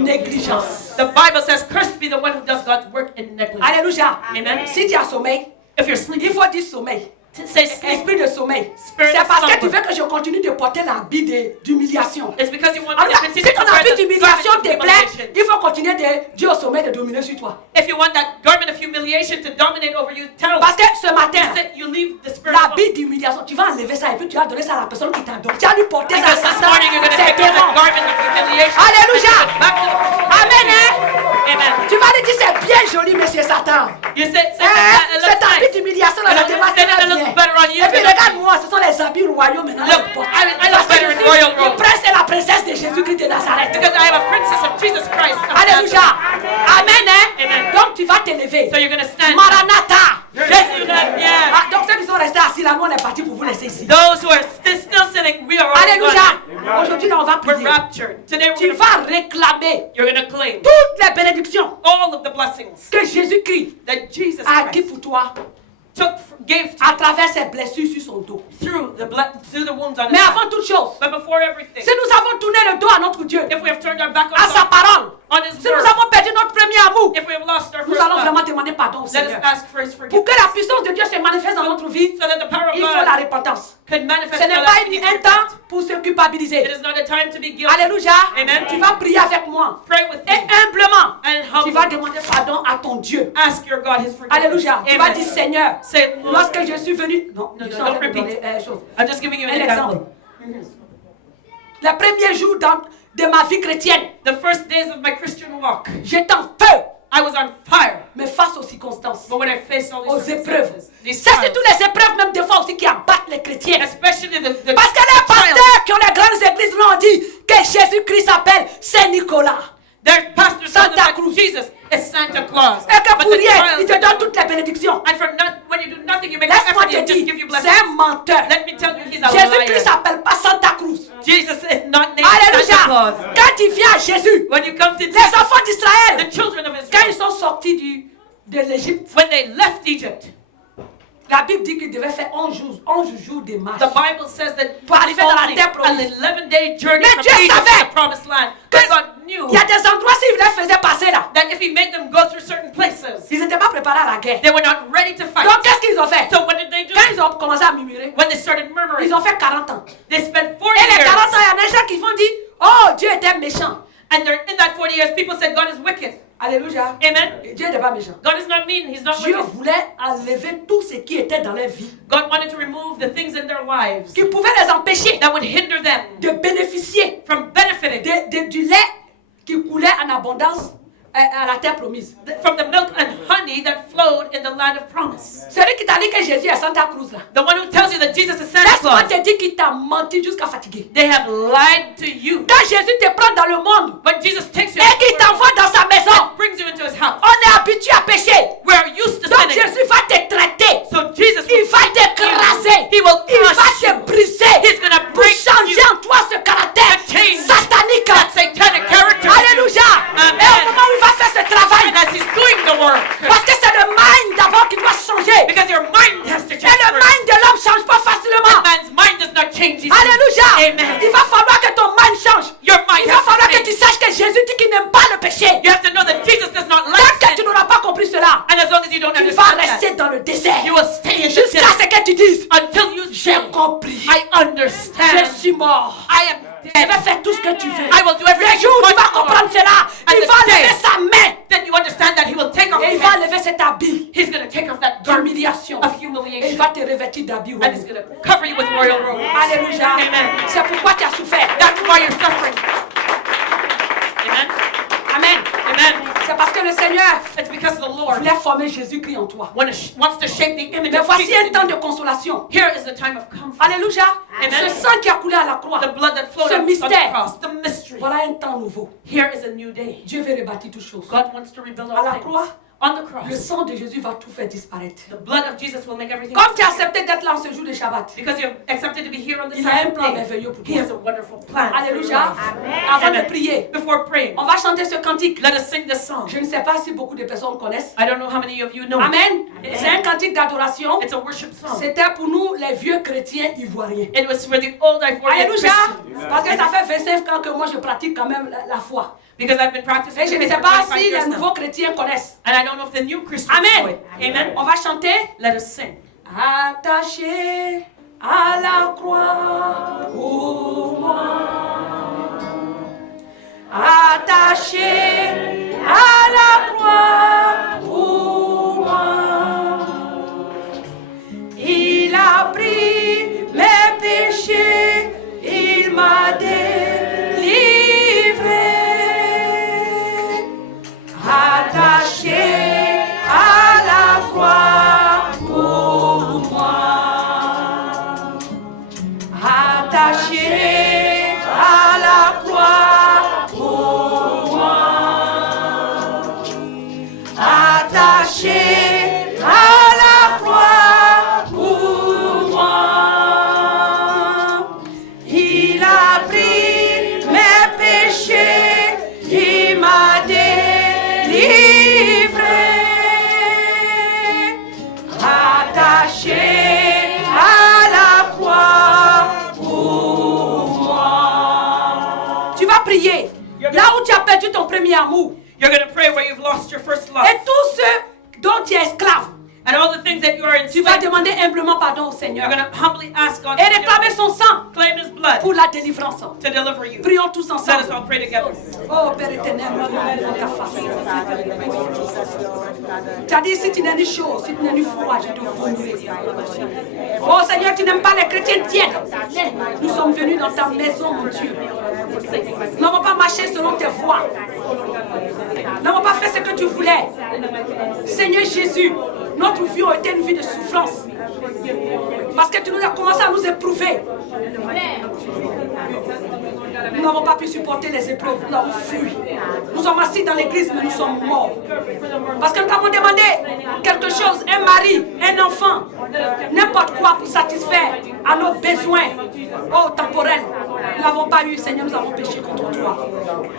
négligence. The Bible says, cursed be the one who does God's work in negligence. Alléluia. Amen. Si tu as sommeil, If you're il sleeping, faut dire sommeil. say sleep. Esprit de sommeil. Spirit C'est of parce que tu slumber. veux que je continue de porter l'habit d'humiliation. It's because you want me to Alors, continue si to ton wear habit the d'humiliation garment te of plaît, humiliation. il faut continuer de dire au sommeil de dominer sur toi. If you want that garment of humiliation to dominate over you, tell Parce que ce matin, you leave the spirit of l'habit d'humiliation, tu vas enlever ça et puis tu vas donner ça à la personne qui t'a donné. Tu vas lui porter ça. because this morning you're going to C'est take off the démon. garment of humiliation Alléluia. and give it back to the person. Amen. Hein? Amen. Tu vas lui dire c'est bien joli, monsieur Satan. You say Hein? it Cet looks habit nice. d'humiliation là, And ça I'm te va saying it très looks bien. better on you Et puis than on me. regarde-moi, ce sont les habits royaux maintenant. Look, je porte. I look Parce que better je in suis royal le robes. prince et la princesse de Jésus-Christ de Nazareth. Because I am a princess of Jesus Christ. of Alléluia. Nazareth. Amen. Hein? Amen. Donc tu vas t'élever. So you're going to stand. Maranatha. Jésus, yeah. Ah, donc ceux qui sont restés assis là, nous on est parti pour vous laisser ici. Those who are still sitting, we are on va we're prier. raptured. Today Tu we're going vas réclamer you're going to claim toutes les bénédictions all of the blessings que Jésus-Christ that Jesus a acquis Christ pour toi gave to à travers ses blessures sur son dos. through the wounds on Mais his avant back. toute chose, But before everything, si nous avons tourné le dos à notre Dieu, if we have turned our back on à sa God, parole, on His si nous word, avons perdu notre premier amour, if we have lost our nous first allons love, vraiment demander pardon au let us Seigneur. ask for His Pour forgiveness que la puissance de Dieu se manifeste dans notre vie, so that the power of il faut la God repentance. can manifest Ce in n'est our pas lives. un temps pour se It culpabiliser. is not a time to be guilty. Alléluia. Amen. Tu vas prier avec moi. Pray with Et me humblement, and tu vas humbly demander pardon à ton Dieu. ask your God His forgiveness. Alléluia. Tu vas dire, Amen. Seigneur, Say, Lord, lorsque je suis venu... Non, No, je suis no, en don't train de donner repeat. chose. I'm just giving you an Un example. exemple. Les premiers jours de ma vie chrétienne, The first days of my Christian walk, j'étais en feu, I was on fire. mais face aux circonstances, But when I faced all aux these épreuves. circumstances, these Ça, c'est trials, toutes les épreuves, même des fois aussi, qui abattent les chrétiens. especially the Parce que les pasteurs qui ont les grandes églises l'ont dit que Jésus-Christ s'appelle Saint Nicolas. their pastors Santa told them that Cruz. Jesus is Santa Claus. Et que But pour the rien, trials il te donne toutes les bénédictions. and for not, when you do nothing, you make Laisse-moi effort, te he just give you dire, c'est blessings. un menteur. Let me tell you, he's a Jésus-Christ liar. s'appelle pas Santa Cruz. Jesus is not named Alléluia. Santa Claus. Quand il vient à Jésus, When you come to les Jesus, enfants the d'Israël, children of quand ils Israel, sont sortis de l'Égypte, when they left Egypt, la Bible dit qu'ils devaient faire 11 jours de marche. the Bible says that Pour arriver dans la only terre promise. an 11-day journey Mais from Dieu Egypt to savait the promised land. que But God knew il y a des endroits, s'il les faisait passer là, that if He made them go through certain places, ils n'étaient pas préparés à la guerre. they were not ready to fight. Donc qu'est-ce qu'ils ont fait? So what did they do? Quand ils ont commencé à murmurer, When they started murmuring, ils ont fait 40 ans. they spent 40 Et les 40 ans, years. il y en a des gens qui vont dire, oh, Dieu était méchant. And in that 40 years, people said God is wicked. Alléluia. Amen. Dieu n'était pas méchant. God is not mean. He's not Dieu wicked. voulait enlever tout ce qui était dans leur vie, God wanted to remove the things in their lives qui pouvait les empêcher that would hinder them de bénéficier from benefiting du lait qui coulait en abondance à la terre promise. from the milk and honey that flowed in the land of promise. Celui qui t'a dit que Jésus est Santa Cruz là. The one who tells you that Jesus is Santa Laisse-moi Claus, te dire qu'il t'a menti jusqu'à fatiguer. they have lied to you. Quand Jésus te prend dans le monde When Jesus takes you et qu'il t'envoie dans sa maison, and brings you into His house, on est habitué à pécher. we're used to Donc sinning. Jésus va te traiter. So Jesus Il will, va t'écraser. He will Il va crush te you. briser. He's gonna Pour break changer you. en toi ce caractère To change satanique. that satanic character. Alléluia. Amen. Et au moment où il va faire ce travail, And as He's doing the work, parce que c'est le mind d'abord qui doit changer. because your mind has to Et change le first. mind de l'homme ne change pas facilement. Man's mind does not change easily. Alléluia. Amen. Il va falloir que ton mind change. Your mind Il va has to falloir que change. tu saches que Jésus dit qu'il n'aime pas le péché. You have to know that Jesus does not like Tant que tu sin. n'auras pas compris cela, And as long as you don't tu vas understand rester that, dans le désert. you will stay in the Jusqu'à desert ce que tu dises, until you j'ai say, compris. I Je understand. suis mort. I am Je dead. vais faire tout ce que tu veux. I will do Le everything jour you où tu want vas to do. comprendre cela, And il the va day- lever sa main. Then you understand that He will take off Et il His va hand. lever cet habit He's going to take off that garment d'humiliation. of Et il humiliation. va te revêtir d'habits And He's royaux. going to cover you with royal robes. Alléluia. Amen. C'est pourquoi tu as souffert. That's why you're suffering. Amen. Amen. Amen. C'est parce que le Seigneur It's because the Lord voulait former Jésus-Christ en toi. wants to shape the image Mais of voici Jesus un in temps you. de consolation. Here is the time of comfort. Alléluia. Amen. Ce sang qui a coulé à la croix. The blood that flowed Ce on the mystère. cross. The mystery. Voilà un temps nouveau. Here is a new day. Dieu veut rebâtir toutes choses. God wants to rebuild À la all croix, things. On the le cross, sang de Jésus va tout faire disparaître. the blood of Jesus will make everything Comme tu as disappear. accepté d'être là en ce jour de Shabbat, Because you have accepted to be here on the il a un Sabbath plan day. merveilleux pour He toi. has a wonderful plan. for your Alléluia. life. Avant de Amen. prier, Before praying, on va chanter ce cantique. let us sing this song. Je ne sais pas si beaucoup de personnes connaissent. I don't know how many of you know. Amen. C'est un cantique d'adoration. It's a worship song. C'était pour nous, les vieux chrétiens ivoiriens. It was for the old Ivorian Alléluia. Christians. Parce que ça fait 25 ans que moi je pratique quand même la foi. Because I've been practicing Et je ne faith sais for pas 25 si years les now. nouveaux chrétiens connaissent. And I don't know if the new Christians Amen. know it. Amen. On va chanter. Let us sing. Attaché à la croix pour moi. Attaché à la croix pour moi. Il a pris mes péchés, il m'a délivré. Attaché à la croix pour moi. Attaché à la croix pour moi. perdu ton premier amour. You're going to pray where you've lost your first love. Et tous ceux dont tu es esclave, And all the things that you are tu vas enslaved. demander humblement pardon au You're Seigneur. going to humbly ask God Et to réclamer son sang claim His blood pour la délivrance. to deliver you. Prions tous Let us ensemble. all pray together. Oh Père éternel, nous voulons devant ta face. Tu as dit si tu n'es ni chaud, si tu n'es ni froid, je te vomirai. Oh Seigneur, tu n'aimes pas les chrétiens tièdes. Nous sommes venus dans ta maison, mon Dieu. Nous n'avons pas marché selon tes voies. Nous n'avons pas fait ce que tu voulais. Seigneur Jésus, notre vie a été une vie de souffrance. Parce que tu nous as commencé à nous éprouver. Nous n'avons pas pu supporter les épreuves, nous avons fui. Nous sommes assis dans l'église, mais nous sommes morts. Parce que nous avons demandé quelque chose, un mari, un enfant, n'importe quoi pour satisfaire à nos besoins, oh, temporels. Nous n'avons pas eu, Seigneur, nous avons péché contre toi.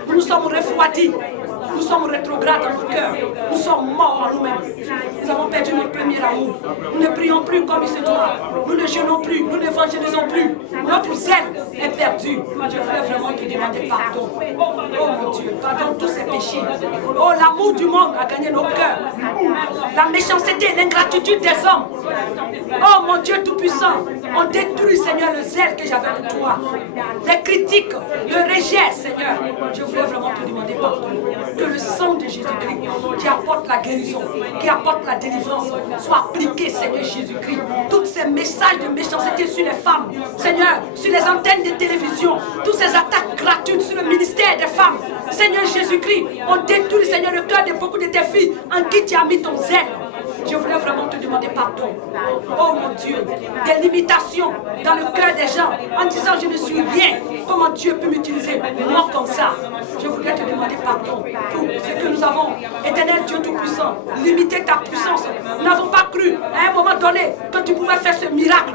Nous nous sommes refroidis. Nous sommes rétrogrades dans notre cœur. Nous sommes morts en nous-mêmes. Nous avons perdu notre premier amour. Nous ne prions plus comme il se doit. Nous ne jeûnons plus. Nous n'évangélisons plus. Notre zèle est perdu. Je voulais vraiment te demander pardon. Oh mon Dieu, pardonne tous ces péchés. Oh, l'amour du monde a gagné nos cœurs. La méchanceté, l'ingratitude des hommes. Oh mon Dieu Tout-Puissant, on détruit, Seigneur, le zèle que j'avais pour toi. Les critiques, le rejet, Seigneur. Je voulais vraiment te demander pardon. Que le sang de Jésus-Christ qui apporte la guérison, qui apporte la délivrance, soit appliqué, Seigneur Jésus-Christ. Tous ces messages de méchanceté sur les femmes, Seigneur, sur les antennes de télévision, toutes ces attaques gratuites sur le ministère des femmes, Seigneur Jésus-Christ, on détruit, Seigneur, le cœur de beaucoup de tes filles en qui tu as mis ton zèle. Je voulais vraiment te demander pardon. Oh mon Dieu, des limitations dans le cœur des gens en disant je ne suis rien. Comment Dieu peut m'utiliser moi comme ça? Je voulais te demander pardon pour ce que nous avons. Éternel Dieu Tout-Puissant, limiter ta puissance. Nous n'avons pas cru à un moment donné que tu pouvais faire ce miracle.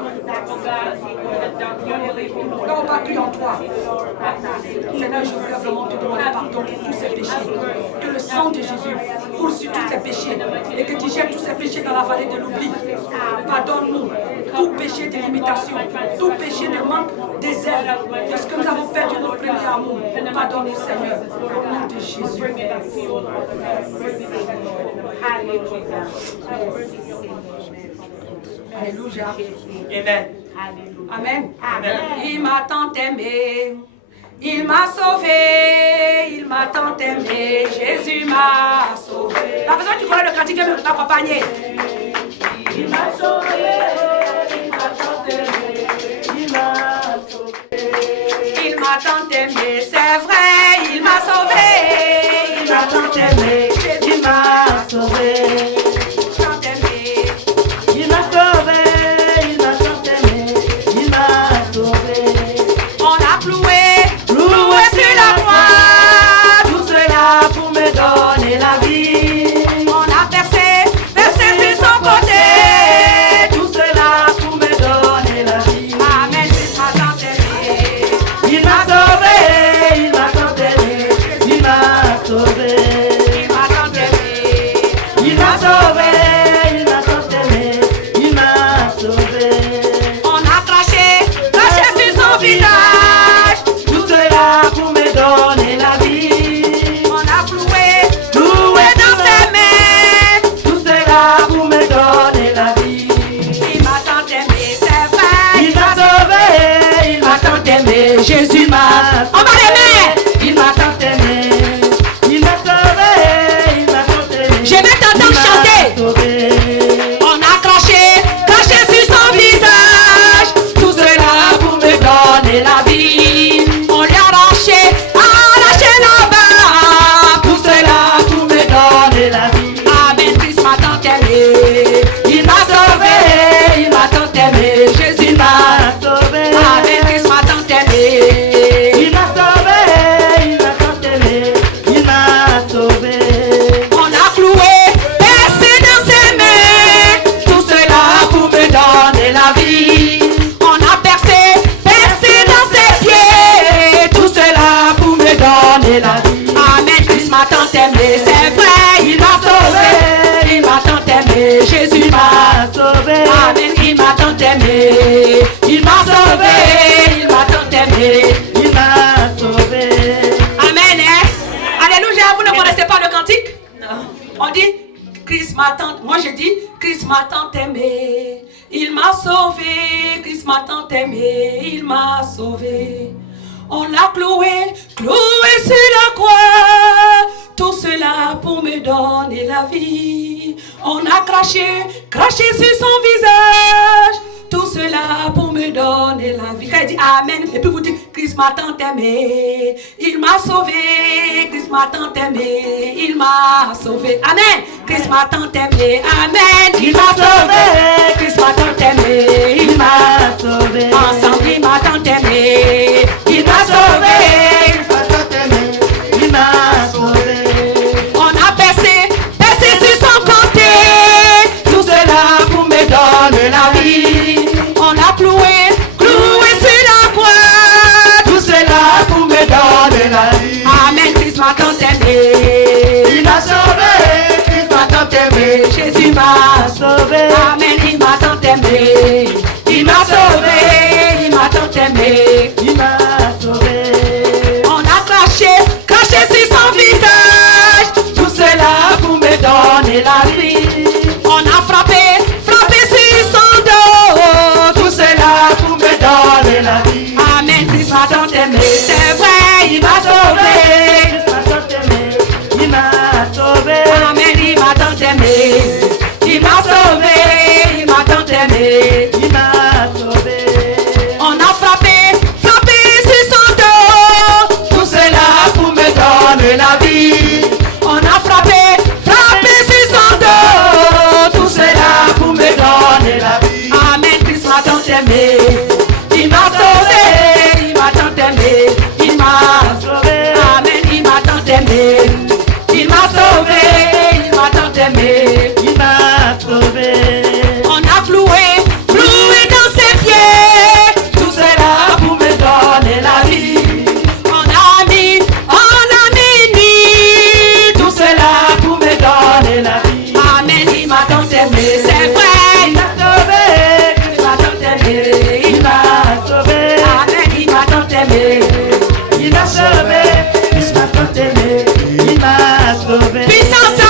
Nous n'avons pas cru en toi. Seigneur, je voulais vraiment te demander pardon pour tous ces péchés. Que le sang de Jésus poursuit tous ces péchés et que tu jettes tous ces péchés dans la vallée de l'oubli. Pardonne-nous tout péché de limitation, tout péché de manque des ailes, parce que nous avons perdu notre premier amour. Pardonne-nous, Seigneur, au nom de Jésus. Alléluia. Amen. Amen. Amen. Il m'a tant aimé. Il m'a sauvé, il m'a tant aimé, Jésus m'a sauvé. La personne qui connaît le cantique veut m'accompagner. Il m'a sauvé, il m'a tant aimé, il m'a sauvé. Il m'a tant aimé, c'est vrai, il m'a sauvé. Il m'a tant aimé, il m'a sauvé. Tant aimé. Il m'a sauvé, il m'a tant aimé, il m'a sauvé. On a cloué Sur la croix, tout cela pour me donner la vie. on a percé sur son côté. Tout cela pour me donner la vie. Amen, il m'a tant aimé. Il m'a sauvé, il m'a tant aimé, il m'a sauvé. Il m'a tant aimé. Il m'a sauvé, il m'a tant aimé, il m'a sauvé. On a craché sur son visage. Tout cela pour me donner la vie. On a cloué Loué dans ses mains. tout cela pour me donner la vie. Il m'a tant aimé, c'est vrai. Il m'a sauvé, il m'a tant aimé, Jésus m'a On va les mains. il m'a tant aimé, il m'a sauvé, il m'a tant aimé. Je vais t'entendre chanter. Sauvé. On a craché sur son visage. Tout cela pour me donner la vie. On lui a arraché là-bas. Tout cela pour me donner la vie. Amen, Christ m'a tant aimé. Il m'a sauvé, il m'a tant aimé, Jésus m'a sauvé. Amen, Christ m'a tant aimé. Il m'a sauvé, m'a tant... Moi je dis, Christ m'a tant aimé. Il m'a sauvé. Christ m'a tant aimé. Il m'a sauvé. On l'a cloué, cloué sur la croix. Tout cela pour me donner la vie. On a craché, craché sur son visage. Tout cela pour me donner la vie. Quand il dit Amen, et puis vous dites Christ m'a tant aimé. Il m'a sauvé. Christ m'a tant aimé. Il m'a sauvé. Amen. Christ m'a tant aimé. Amen. Il m'a sauvé. Christ m'a tant aimé. Il m'a sauvé. Ensemble, il m'a tant aimé. Il m'a sauvé. Il m'a sauvé. On a percé, percé sur son côté. Tout cela pour me donner la vie. On a cloué, cloué sur la croix. Tout cela pour me donner la vie. Amen, Christ m'a tant aimé. Il m'a sauvé. Christ m'a tant aimé. Jésus m'a sauvé. Amen, il m'a tant aimé. Il m'a sauvé, il m'a tant aimé. Il m'a sauvé. On a craché, craché sur son visage. Tout cela pour me donner la vie. On a frappé, frappé sur son dos. Tout cela pour me donner la vie. Amen, Christ m'a tant aimé. C'est vrai, il m'a sauvé. Christ m'a tant aimé. Il m'a sauvé. Amen, il m'a tant aimé. Il m'a sauvé, il m'a tant aimé. Il m'a sauvé. On a frappé, frappé sur son dos. Tout cela pour me donner la vie. On a frappé, frappé sur son dos. Tout cela pour me donner la vie. Amen, Christ m'a tant aimé. Il m'a sauvé, il m'a tant aimé. Il m'a sauvé. Amen, il m'a tant aimé. Il m'a sauvé, il m'a tant aimé. Il m'a sauvé. On a cloué, cloué dans ses pieds. Tout cela pour me donner la vie. On a mis nu. Tout cela pour me donner la vie. Amen, il m'a tant aimé. C'est vrai, il m'a sauvé. Il m'a tant aimé. Il m'a sauvé. Amen, il m'a tant aimé. Il m'a sauvé. Christ m'a tant aimé. Il m'a sauvé. Puissance.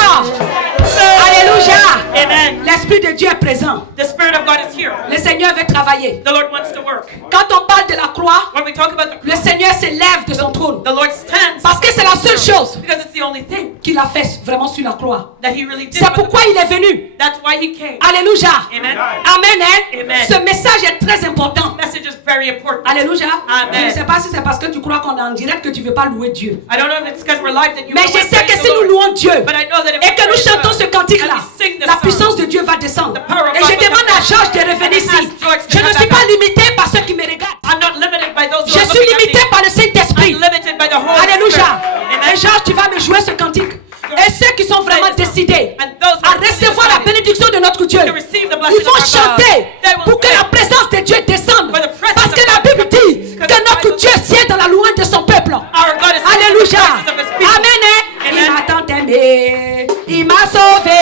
Alléluia. Amen. L'Esprit de Dieu est présent. The Spirit of God is here. Le Seigneur veut travailler. The Lord wants to work. Quand on parle de la croix, When we talk about le Seigneur s'élève de son trône. the Lord stands Parce que c'est la seule chose because it's the only thing qu'il a fait vraiment sur la croix. that He really did. C'est pourquoi il est venu. That's why He came. Alléluia. Amen. Amen. Hein? Amen. Ce message est très important. This message is very important. Alléluia. Amen. Je ne sais pas si c'est parce que tu crois qu'on est en direct que tu ne veux pas louer Dieu. I don't know if it's because we're live that you Mais don't je want to sais que praise si the nous Lord. louons Dieu But I know that if et que nous we praise chantons God ce cantique-là, and we sing this la song, puissance de Dieu va descendre. the power of Et God je will demande come à Georges de revenir And ici. ask George to Je ne come suis back pas up. limité par ceux qui me regardent. I'm not limited by those who Je are suis looking at limité me. par le Saint-Esprit. I'm limited by the Holy Alléluia. Spirit. Et Georges, tu vas me jouer ce cantique. Et ceux qui sont vraiment décidés And those who à are really recevoir la decided bénédiction de notre Dieu, to receive the blessing ils vont of our God, chanter they will pour que pray la présence de Dieu descende. for the presence Parce of que la God Bible to come. dit Because que the notre Bible Dieu sied dans la louange de son peuple. Our God is Alléluia. the presence of His people. Amen. Hein? Il Amen. m'a tant aimé. Il m'a sauvé.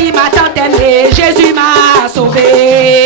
Il m'a tant aimé. Jésus m'a sauvé.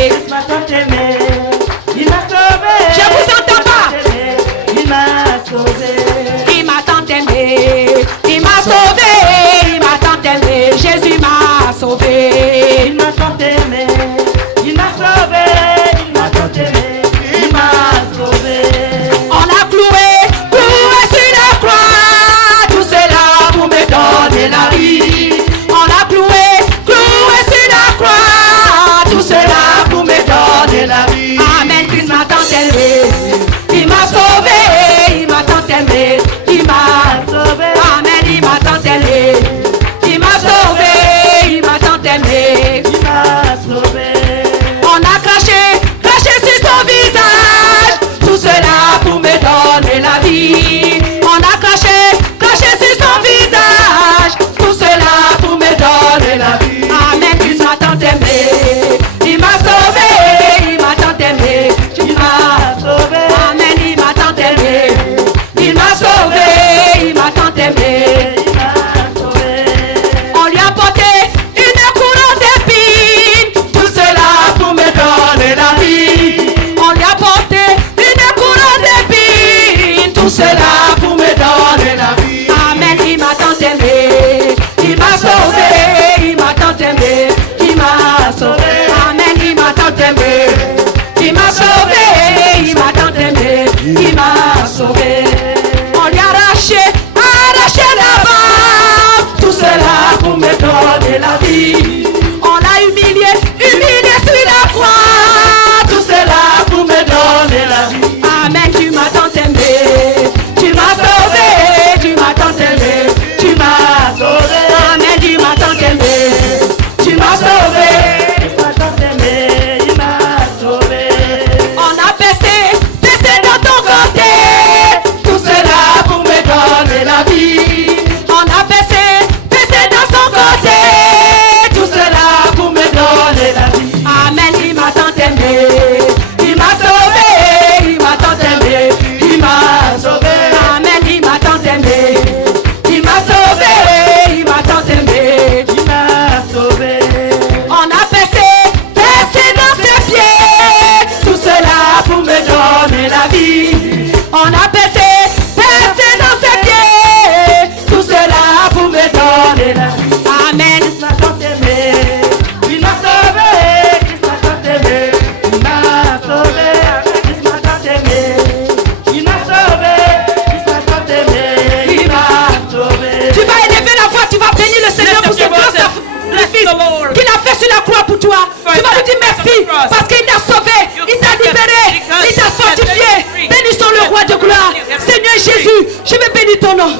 nom.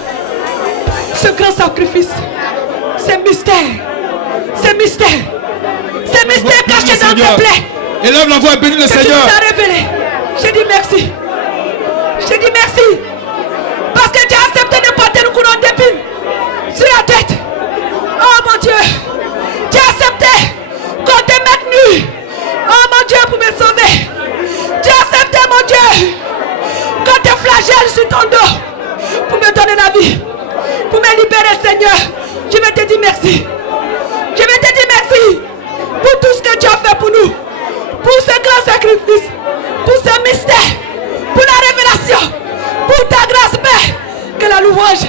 Ce grand sacrifice. C'est mystère. C'est mystère. C'est mystère caché dans tes plaies. Élève la voix et bénis le Que tu Seigneur. nous as révélé. Je dis merci. Je dis merci. Parce que tu as accepté de porter le couronne d'épines sur la tête. Oh mon Dieu. Tu as accepté qu'on te mette nu. Oh mon Dieu, pour me sauver. Tu as accepté, mon Dieu, qu'on te flagelle sur ton dos pour me donner la vie. Pour me libérer, Seigneur. Je vais te dire merci. Je vais te dire merci pour tout ce que tu as fait pour nous. Pour ce grand sacrifice. Pour ce mystère. Pour la révélation. Pour ta grâce, Père. Que la louange,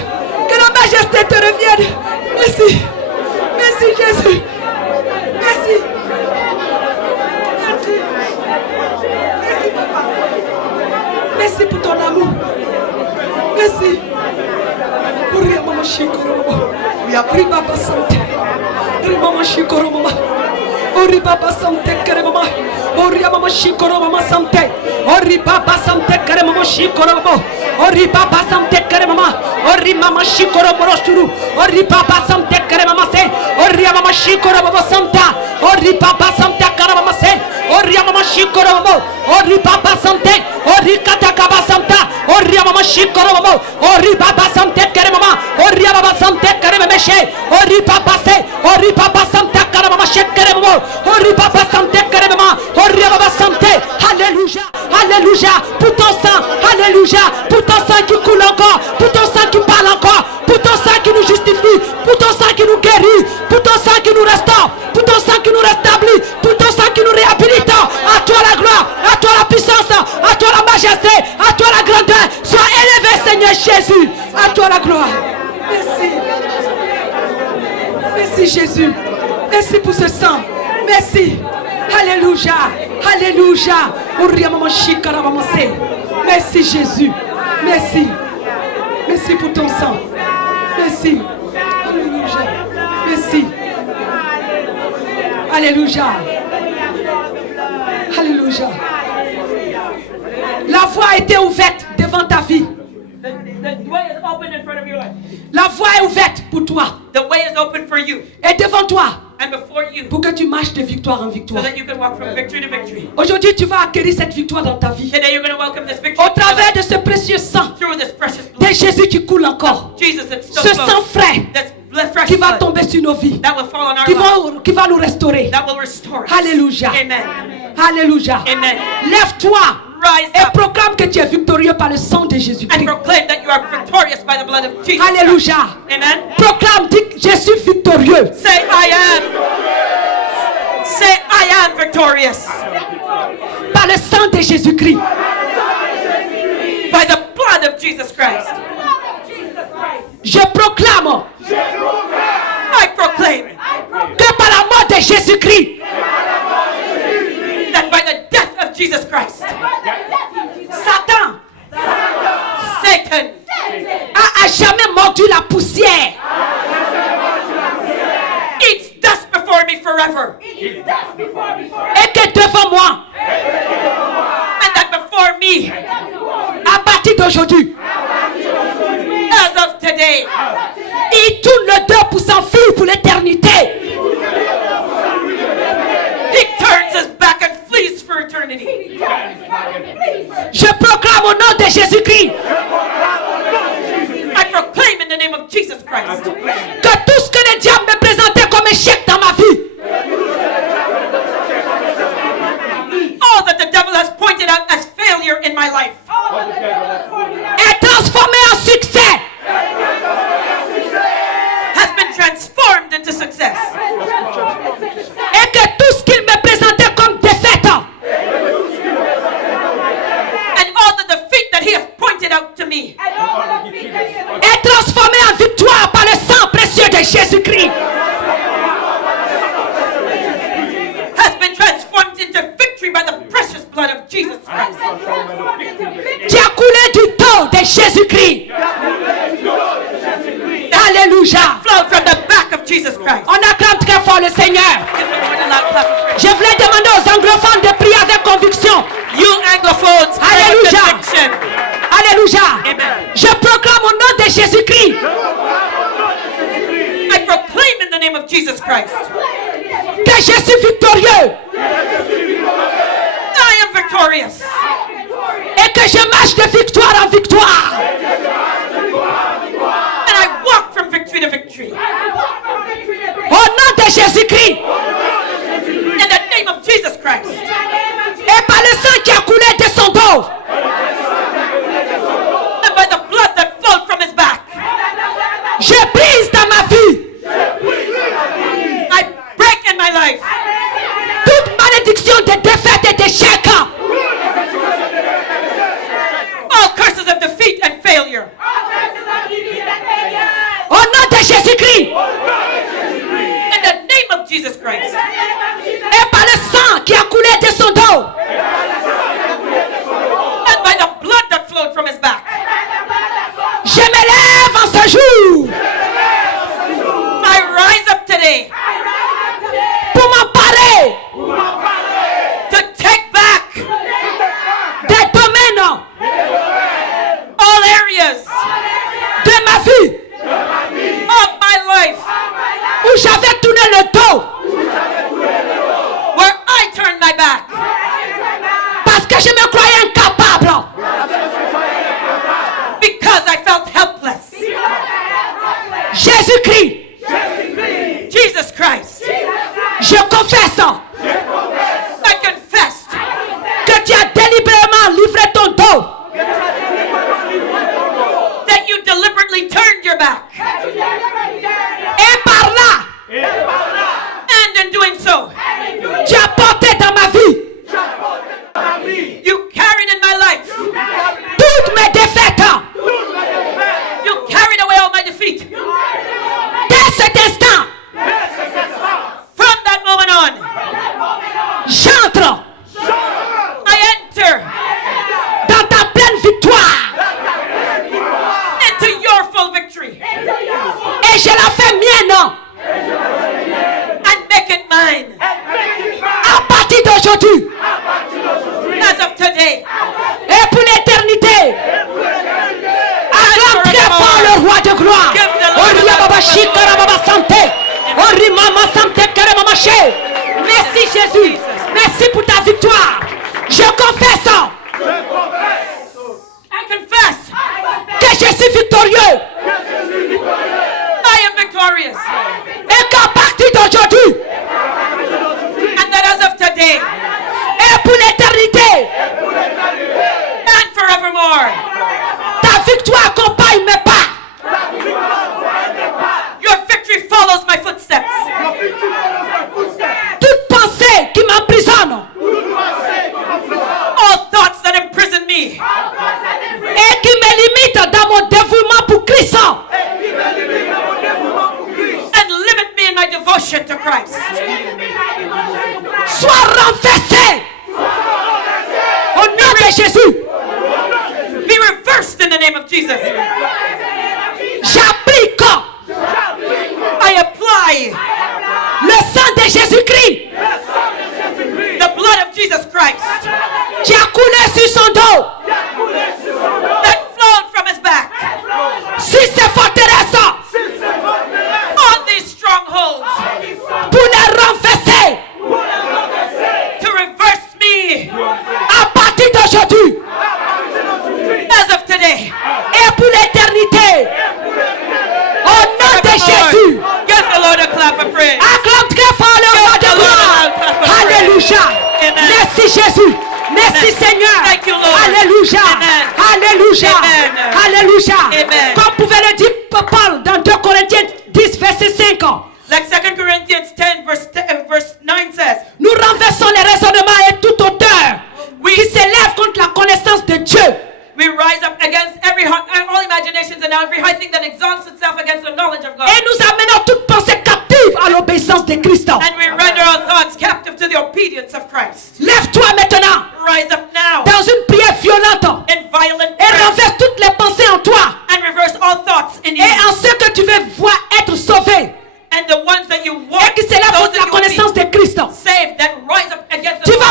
que la majesté te revienne. Merci. Merci, Jésus. Merci. Merci. Merci, Papa. Merci pour ton amour. Merci. Pour rien, maman, chikoro. Riba basante. Riba maman, chikoro, maman. Oriba basante, kere maman. Oria maman, chikoro, maman, sante. Oriba basante, kere maman, chikoro, maman. Oriba basante, kere maman. Ori maman, chikoro, moroshuru. Oriba basante, kere maman, se. Oria maman, chikoro, maman, santa. Oriba basante, kere maman, se. Oria maman, chikoro, maman. Oriba basante. Ori katakaba santa. Oria maman, chikoro, maman. Oriba basante, kere maman. Oria maman, sante, kere maman, she. Oriba basse. Oriba basante, kere maman, she, kere maman. Oriba basante, kere maman. Oria maman, sante. Alléluia. Alléluia. Pour ton sang. Alléluia. Pour ton sang qui coule encore. Pour ton sang qui parle encore. Pour ton sang qui nous justifie. Pour ton sang qui nous guérit. Pour ton sang qui nous restaure. Pour ton sang qui nous rétablit. Pour ton sang qui nous réhabilite. À toi la gloire. À toi la puissance. À toi la majesté. À toi la grandeur. Sois élevé, Seigneur Jésus. À toi la gloire. Merci. Merci Jésus. Merci pour ce sang. Merci. Alléluia. Alléluia. Merci Jésus. Merci. Merci pour ton sang. Merci. Alléluia. Merci. Alléluia. Alléluia. La voie a été ouverte devant ta vie. The way is open in front of your life. La voie est ouverte pour toi. The way is open for you Et devant toi. and before you, Pour que tu marches de victoire en so victoire. that you can walk from victory to victory. Aujourd'hui, tu vas acquérir cette victoire dans ta vie. Today you're going to welcome this victory Au travers de ce précieux sang through this precious de blood. Jésus qui coule encore. Jesus, that's still Ce sang close. frais That's fresh qui va blood tomber sur nos vies. that will fall on our lives. Qui va nous restaurer. That will restore us. Alléluia. Amen. Alléluia. Amen. Lève-toi Rise et up proclame que tu es victorieux par le sang de and Jésus-Christ. proclaim that you are victorious by the blood of Jesus. Alléluia. Amen. Proclame, dis, je suis victorieux. Say I am. Say I am victorious Par le sang de Jésus-Christ. by the blood of Jesus Christ. Je proclame I proclaim que par la mort de Jésus-Christ, that by the death of Jesus Christ, Satan Satan a à jamais mordu la poussière. eats dust before me forever, Et que devant moi, and that before me, à partir d'aujourd'hui, as of today, il tourne le dos pour s'enfuir pour l'éternité. he turns his back and flees for eternity. Je proclame au nom de Jésus-Christ I proclaim in the name of Jesus Christ que tout ce que le diable me présentait comme échec dans ma vie, all that the devil has pointed out as failure in my life est transformé en succès. has been transformed into success. Et que tout ce qu'il me présentait comme défaite And all the defeat that he has pointed out to me est transformé en victoire par le sang précieux de Jésus-Christ. has been transformed into victory by the precious blood of Jesus Christ. Tu as coulé victorious. Et que je marche de victoire en victoire. And I walk from victory to victory. Au nom de Jésus-Christ. In the name of Jesus Christ. Et par le sang qui a coulé de son dos. And by the blood that flowed from his back. Je brise dans ma vie I break in my life toute malédiction de défaite et d'échec. all curses of defeat and failure. Au nom de Jésus-Christ. In the name of Jesus Christ. Et par le sang qui a coulé de son dos. And by the blood that flowed from his back. Je me lève en ce jour I rise up today pour m'emparer to take back des domaines all areas de ma vie of my life où j'avais tourné le dos where I turned my back parce que je me croyais incapable. because I felt helpless. Jésus-Christ, Jesus Christ. je confesse I confess que tu as délibérément livré ton dos that you deliberately turned your back. et par là, And in doing so, tu as porté dans ma vie you carried in my life. toutes mes défaites. You carried away all my defeat. Dès cet instant, From that moment on, j'entre I enter dans ta pleine victoire into your full victory et je la fais mienne and make it mine à partir d'aujourd'hui as of today. et pour l'éternité. Acclame très fort le roi de gloire. Oria baba shikara baba santé. Ori mama santé kere mama she. Merci Jésus. Merci pour ta victoire. Je confesse I confess que je suis victorieux I am victorious et qu'à partir d'aujourd'hui and that as of today et pour l'éternité, and forevermore, ta victoire accompagne mes pas. your victory follows my footsteps. Toute pensée qui m'emprisonne All thoughts that imprison me et qui me limite dans mon dévouement pour Christ and limit me in my devotion to Christ soit renversée au nom de Jésus. be reversed in the name of Jesus. J'applique I apply le sang de Jésus-Christ the blood of Jesus Christ qui a coulé sur son dos, that flowed from his back sur ces forteresses on these strongholds pour les renverser to reverse me à partir d'aujourd'hui as of today. et pour l'éternité. Au nom de Jésus, Give the Lord a clap of praise. acclame très fort le roi de gloire. Alléluia. Amen. Merci Jésus. Merci Amen. Seigneur. Thank you, Lord. Alléluia. Amen. Alléluia. Amen. Alléluia. Amen. Comme pouvait le dire Paul dans 2 Corinthiens 10 verset 5. Like 2 Corinthians 10 verse 9 says, Nous renversons les raisonnements et toute hauteur qui s'élève contre la connaissance de Dieu. we rise up against all imaginations and every high thing that exalts itself against the knowledge of God. Et nous amenons toute pensée captive à l'obéissance de Christ. And we render our thoughts captive to the obedience of Christ. Lève-toi maintenant Rise up now dans une prière violente in violent et prayer renverse toutes les pensées en toi and reverse all thoughts in you. et en ceux que tu veux voir être sauvés And the ones that you et want, qui s'élèvent those contre la that you will connaissance de Christ. be saved, that rise up against Tu the vas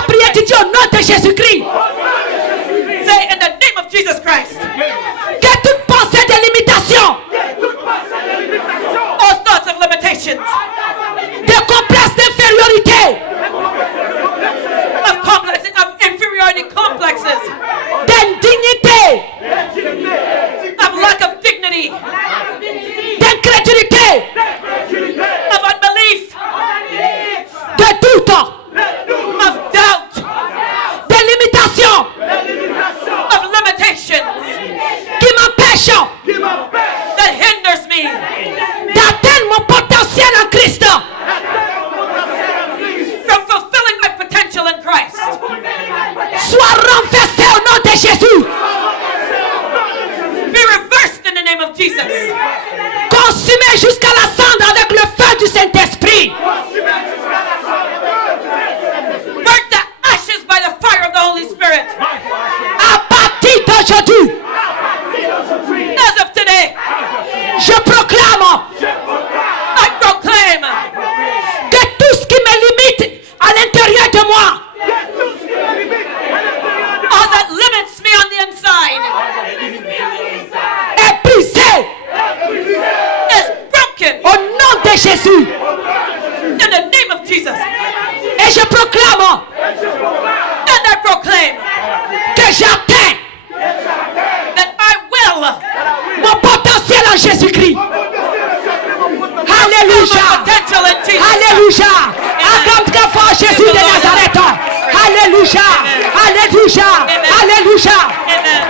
Alléluia. Amen. Alléluia. Amen.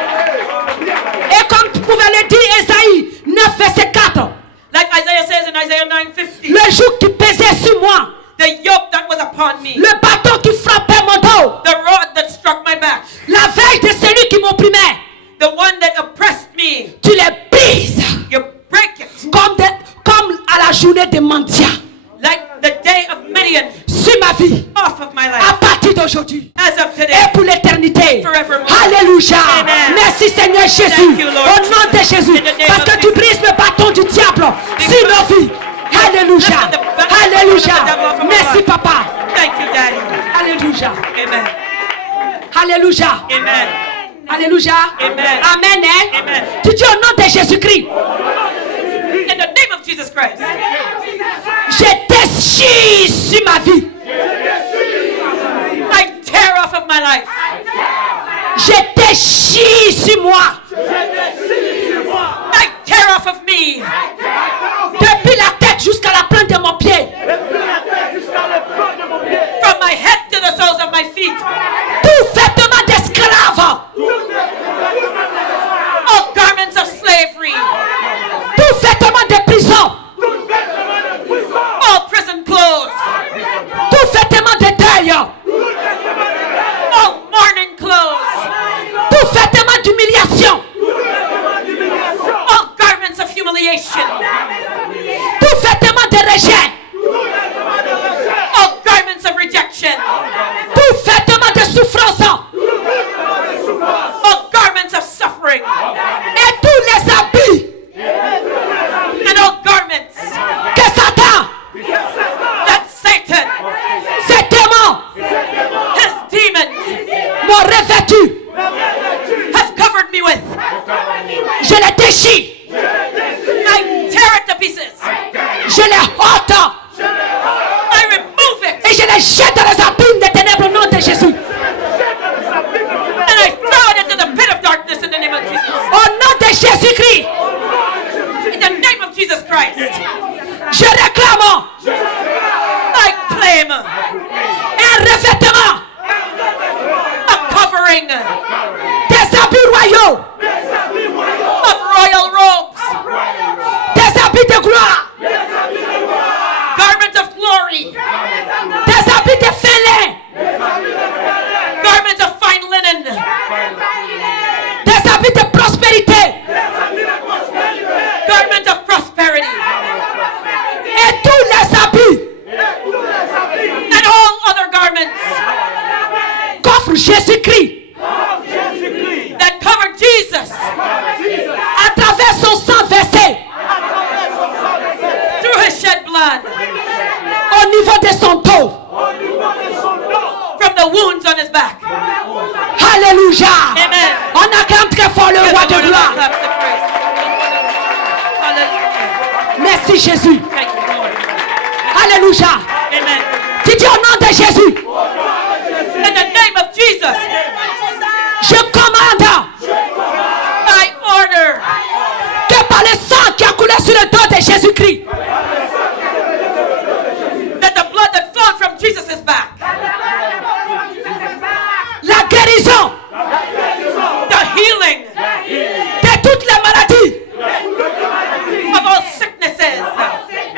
Et comme tu pouvais le dire, Esaïe 9, verset 4. Like Isaiah says in Isaiah 9:50, Le joug qui pesait sur moi, the yoke that was upon me, le bâton qui frappait mon dos, the rod that struck my back, la veille de celui qui m'opprimait, the one that oppressed me, tu les brises you break it. comme à la journée des mendiants. Like the day of Midian, Sur ma vie, off of my à life, partir d'aujourd'hui as of today. et pour l'éternité. Forevermore. Alléluia. Amen. Merci Seigneur Jésus. Thank you, Lord. Au nom de Jésus. In the name Parce of que tu Jesus. brises le bâton du diable sur nos vies. Alléluia. lifted the bâton Alléluia. of the devil off of our Merci life. papa. Thank you, Daddy. Alléluia. Amen. Alléluia. Amen. Alléluia. Amen. Amen. Hein? Amen. Tu dis au nom de Jésus-Christ. In the name of Jesus Christ, Je déchire sur ma vie. I tear off of my life. Je déchire sur moi. I tear off of me. Depuis la tête jusqu'à la plante de mon pied. From my head to the soles of my feet. Tout vêtement d'esclave. All garments of slavery. Tout vêtement de prison. All prison clothes. Tout vêtement de deuil. All mourning clothes. Tout vêtement d'humiliation. All garments of humiliation. Tout vêtement de rejet. All garments of rejection. Tout vêtement de souffrance. All garments of suffering. Et tous les habits And all garments que Satan, that Satan, ces démons, his demons, m'ont revêtu. have covered me with. Je les déchire. I tear it to pieces. Je les ôte. I remove it. Et je les jette dans les abîmes des ténèbres au nom de Jésus. And I throw it into the pit of darkness in the name of Jesus. Au nom de Jésus-Christ, In the name of Jesus Christ, je réclame I claim un revêtement a covering des habits royaux, of royal robes, des habits de gloire, garment of glory, des habits de félin, garment of fine linen, des habits de prospérité garment of prosperity, et tous les habits and all other garments qu'offre Jésus-Christ that cover Jesus à travers son sang versé through his shed blood, au niveau de son dos. from the wounds on his back. Alléluia. Amen. On acclame très fort le Give roi the de Lord a gloire. clap of praise. Hallelujah. Merci Jésus. Thank you, Lord. Alléluia. Amen. Tu dis au nom de Jésus, In the name of Jesus, je commande I order que par le sang qui a coulé sur le dos de Jésus-Christ, that the blood that flowed from Jesus' back, la guérison the healing de toutes les maladies. of all sicknesses.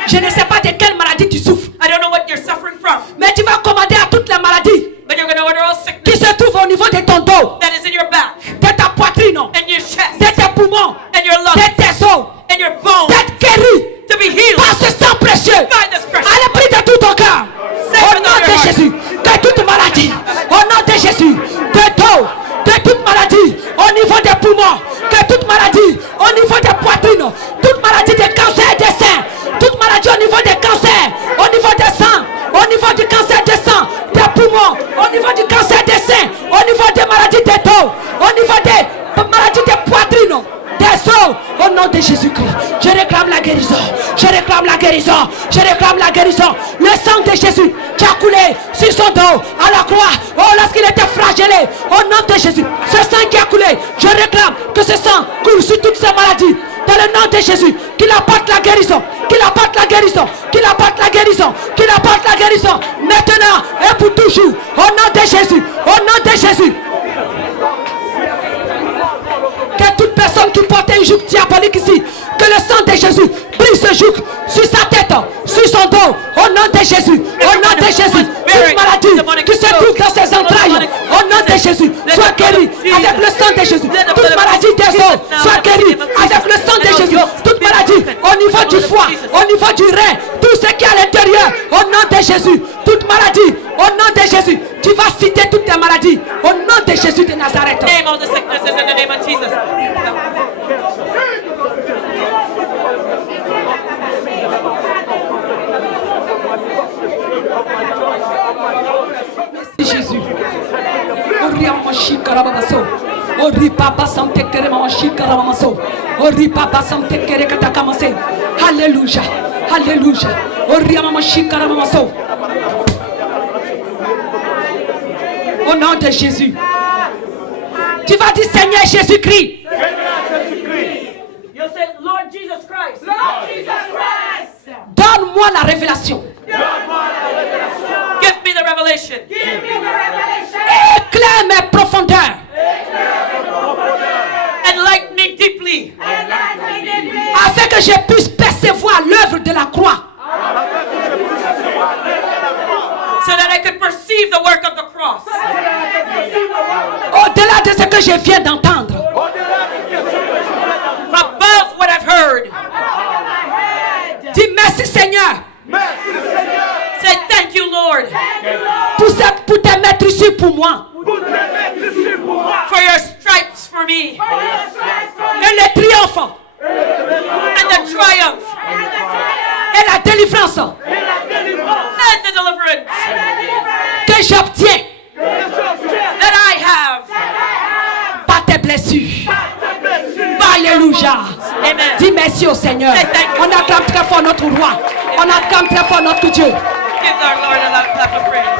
Je ne sais pas de quelle maladie tu souffres, I don't know what you're suffering from, mais tu vas commander à toutes les maladies but you're going to order all qui sickness se trouvent au niveau de ton dos, that is in your back, de ta poitrine, and your chest, de tes poumons, and your lungs, de tes os, and your bones, d'être guéri to be healed par ce sang précieux. by this precious À le prix blood. de tout ton cœur. Au nom de Jésus, de toute maladie, au nom de Jésus, de dos, de toute maladie, au niveau des poumons, de toute maladie, au niveau des poitrines, toute maladie des cancers des seins, toute maladie au niveau des cancers, au niveau des sangs, au niveau du cancer des sangs, des poumons, au niveau du cancer des seins, au niveau des maladies des dos, au niveau des maladies des poitrines, des os, au nom de Jésus-Christ. Je réclame la guérison, je réclame la guérison, je réclame la guérison. Le sang de Jésus qui a coulé sur son dos à la croix, oh lorsqu'il était flagellé, au nom de Jésus, ce sang qui a coulé, je réclame que ce sang coule sur toutes ces maladies. Dans le nom de Jésus, qu'il apporte la guérison, qu'il apporte la guérison, qu'il apporte la guérison, qu'il apporte la guérison, maintenant et pour toujours, au nom de Jésus, au nom de Jésus. porter un joug diabolique ici. Que le sang de Jésus brise ce joug sur sa tête, sur son dos. Au nom de Jésus. Au nom de Jésus. Toute maladie qui se trouve dans ses entrailles. Au nom de Jésus. Sois guéri avec le sang de Jésus. Toute maladie des os. Sois guéri avec le sang de Jésus. Toute maladie au niveau du foie, au niveau du rein. Tout ce qui est à l'intérieur. Au nom de Jésus. Toute maladie. Au nom de Jésus. Tu vas citer toutes tes maladies. Au nom de Jésus de Nazareth. Name all the sicknesses in the name of Jesus. Merci Jésus. Ori amashi karabaso. Ori papa samte kere mamashi karamaso. Ori papa samte kere katakamase. Alléluia. Alléluia. Ori amashi karamaso. Au nom de Jésus. Tu vas dire Seigneur Jésus-Christ. You'll say, Lord Jesus Christ. Lord Jesus Christ. Donne-moi la révélation. Give me the revelation. Éclaire mes profondeurs. Enlighten me deeply. Afin que je puisse percevoir l'œuvre de la croix. So that I could perceive the work of the cross. Au-delà de ce que je viens d'entendre. Above what I've heard. Dis merci Seigneur. Say thank you, Lord. Pour te mettre ici pour moi. For your stripes for me. Et le triomphe. And the triumph. Et la délivrance. And the deliverance. Que j'obtiens. That I have. Par tes blessures. Alléluia. Amen. Dis merci au Seigneur. On acclame très fort notre roi. On acclame très fort notre Dieu. Give our Lord a loud clap of praise.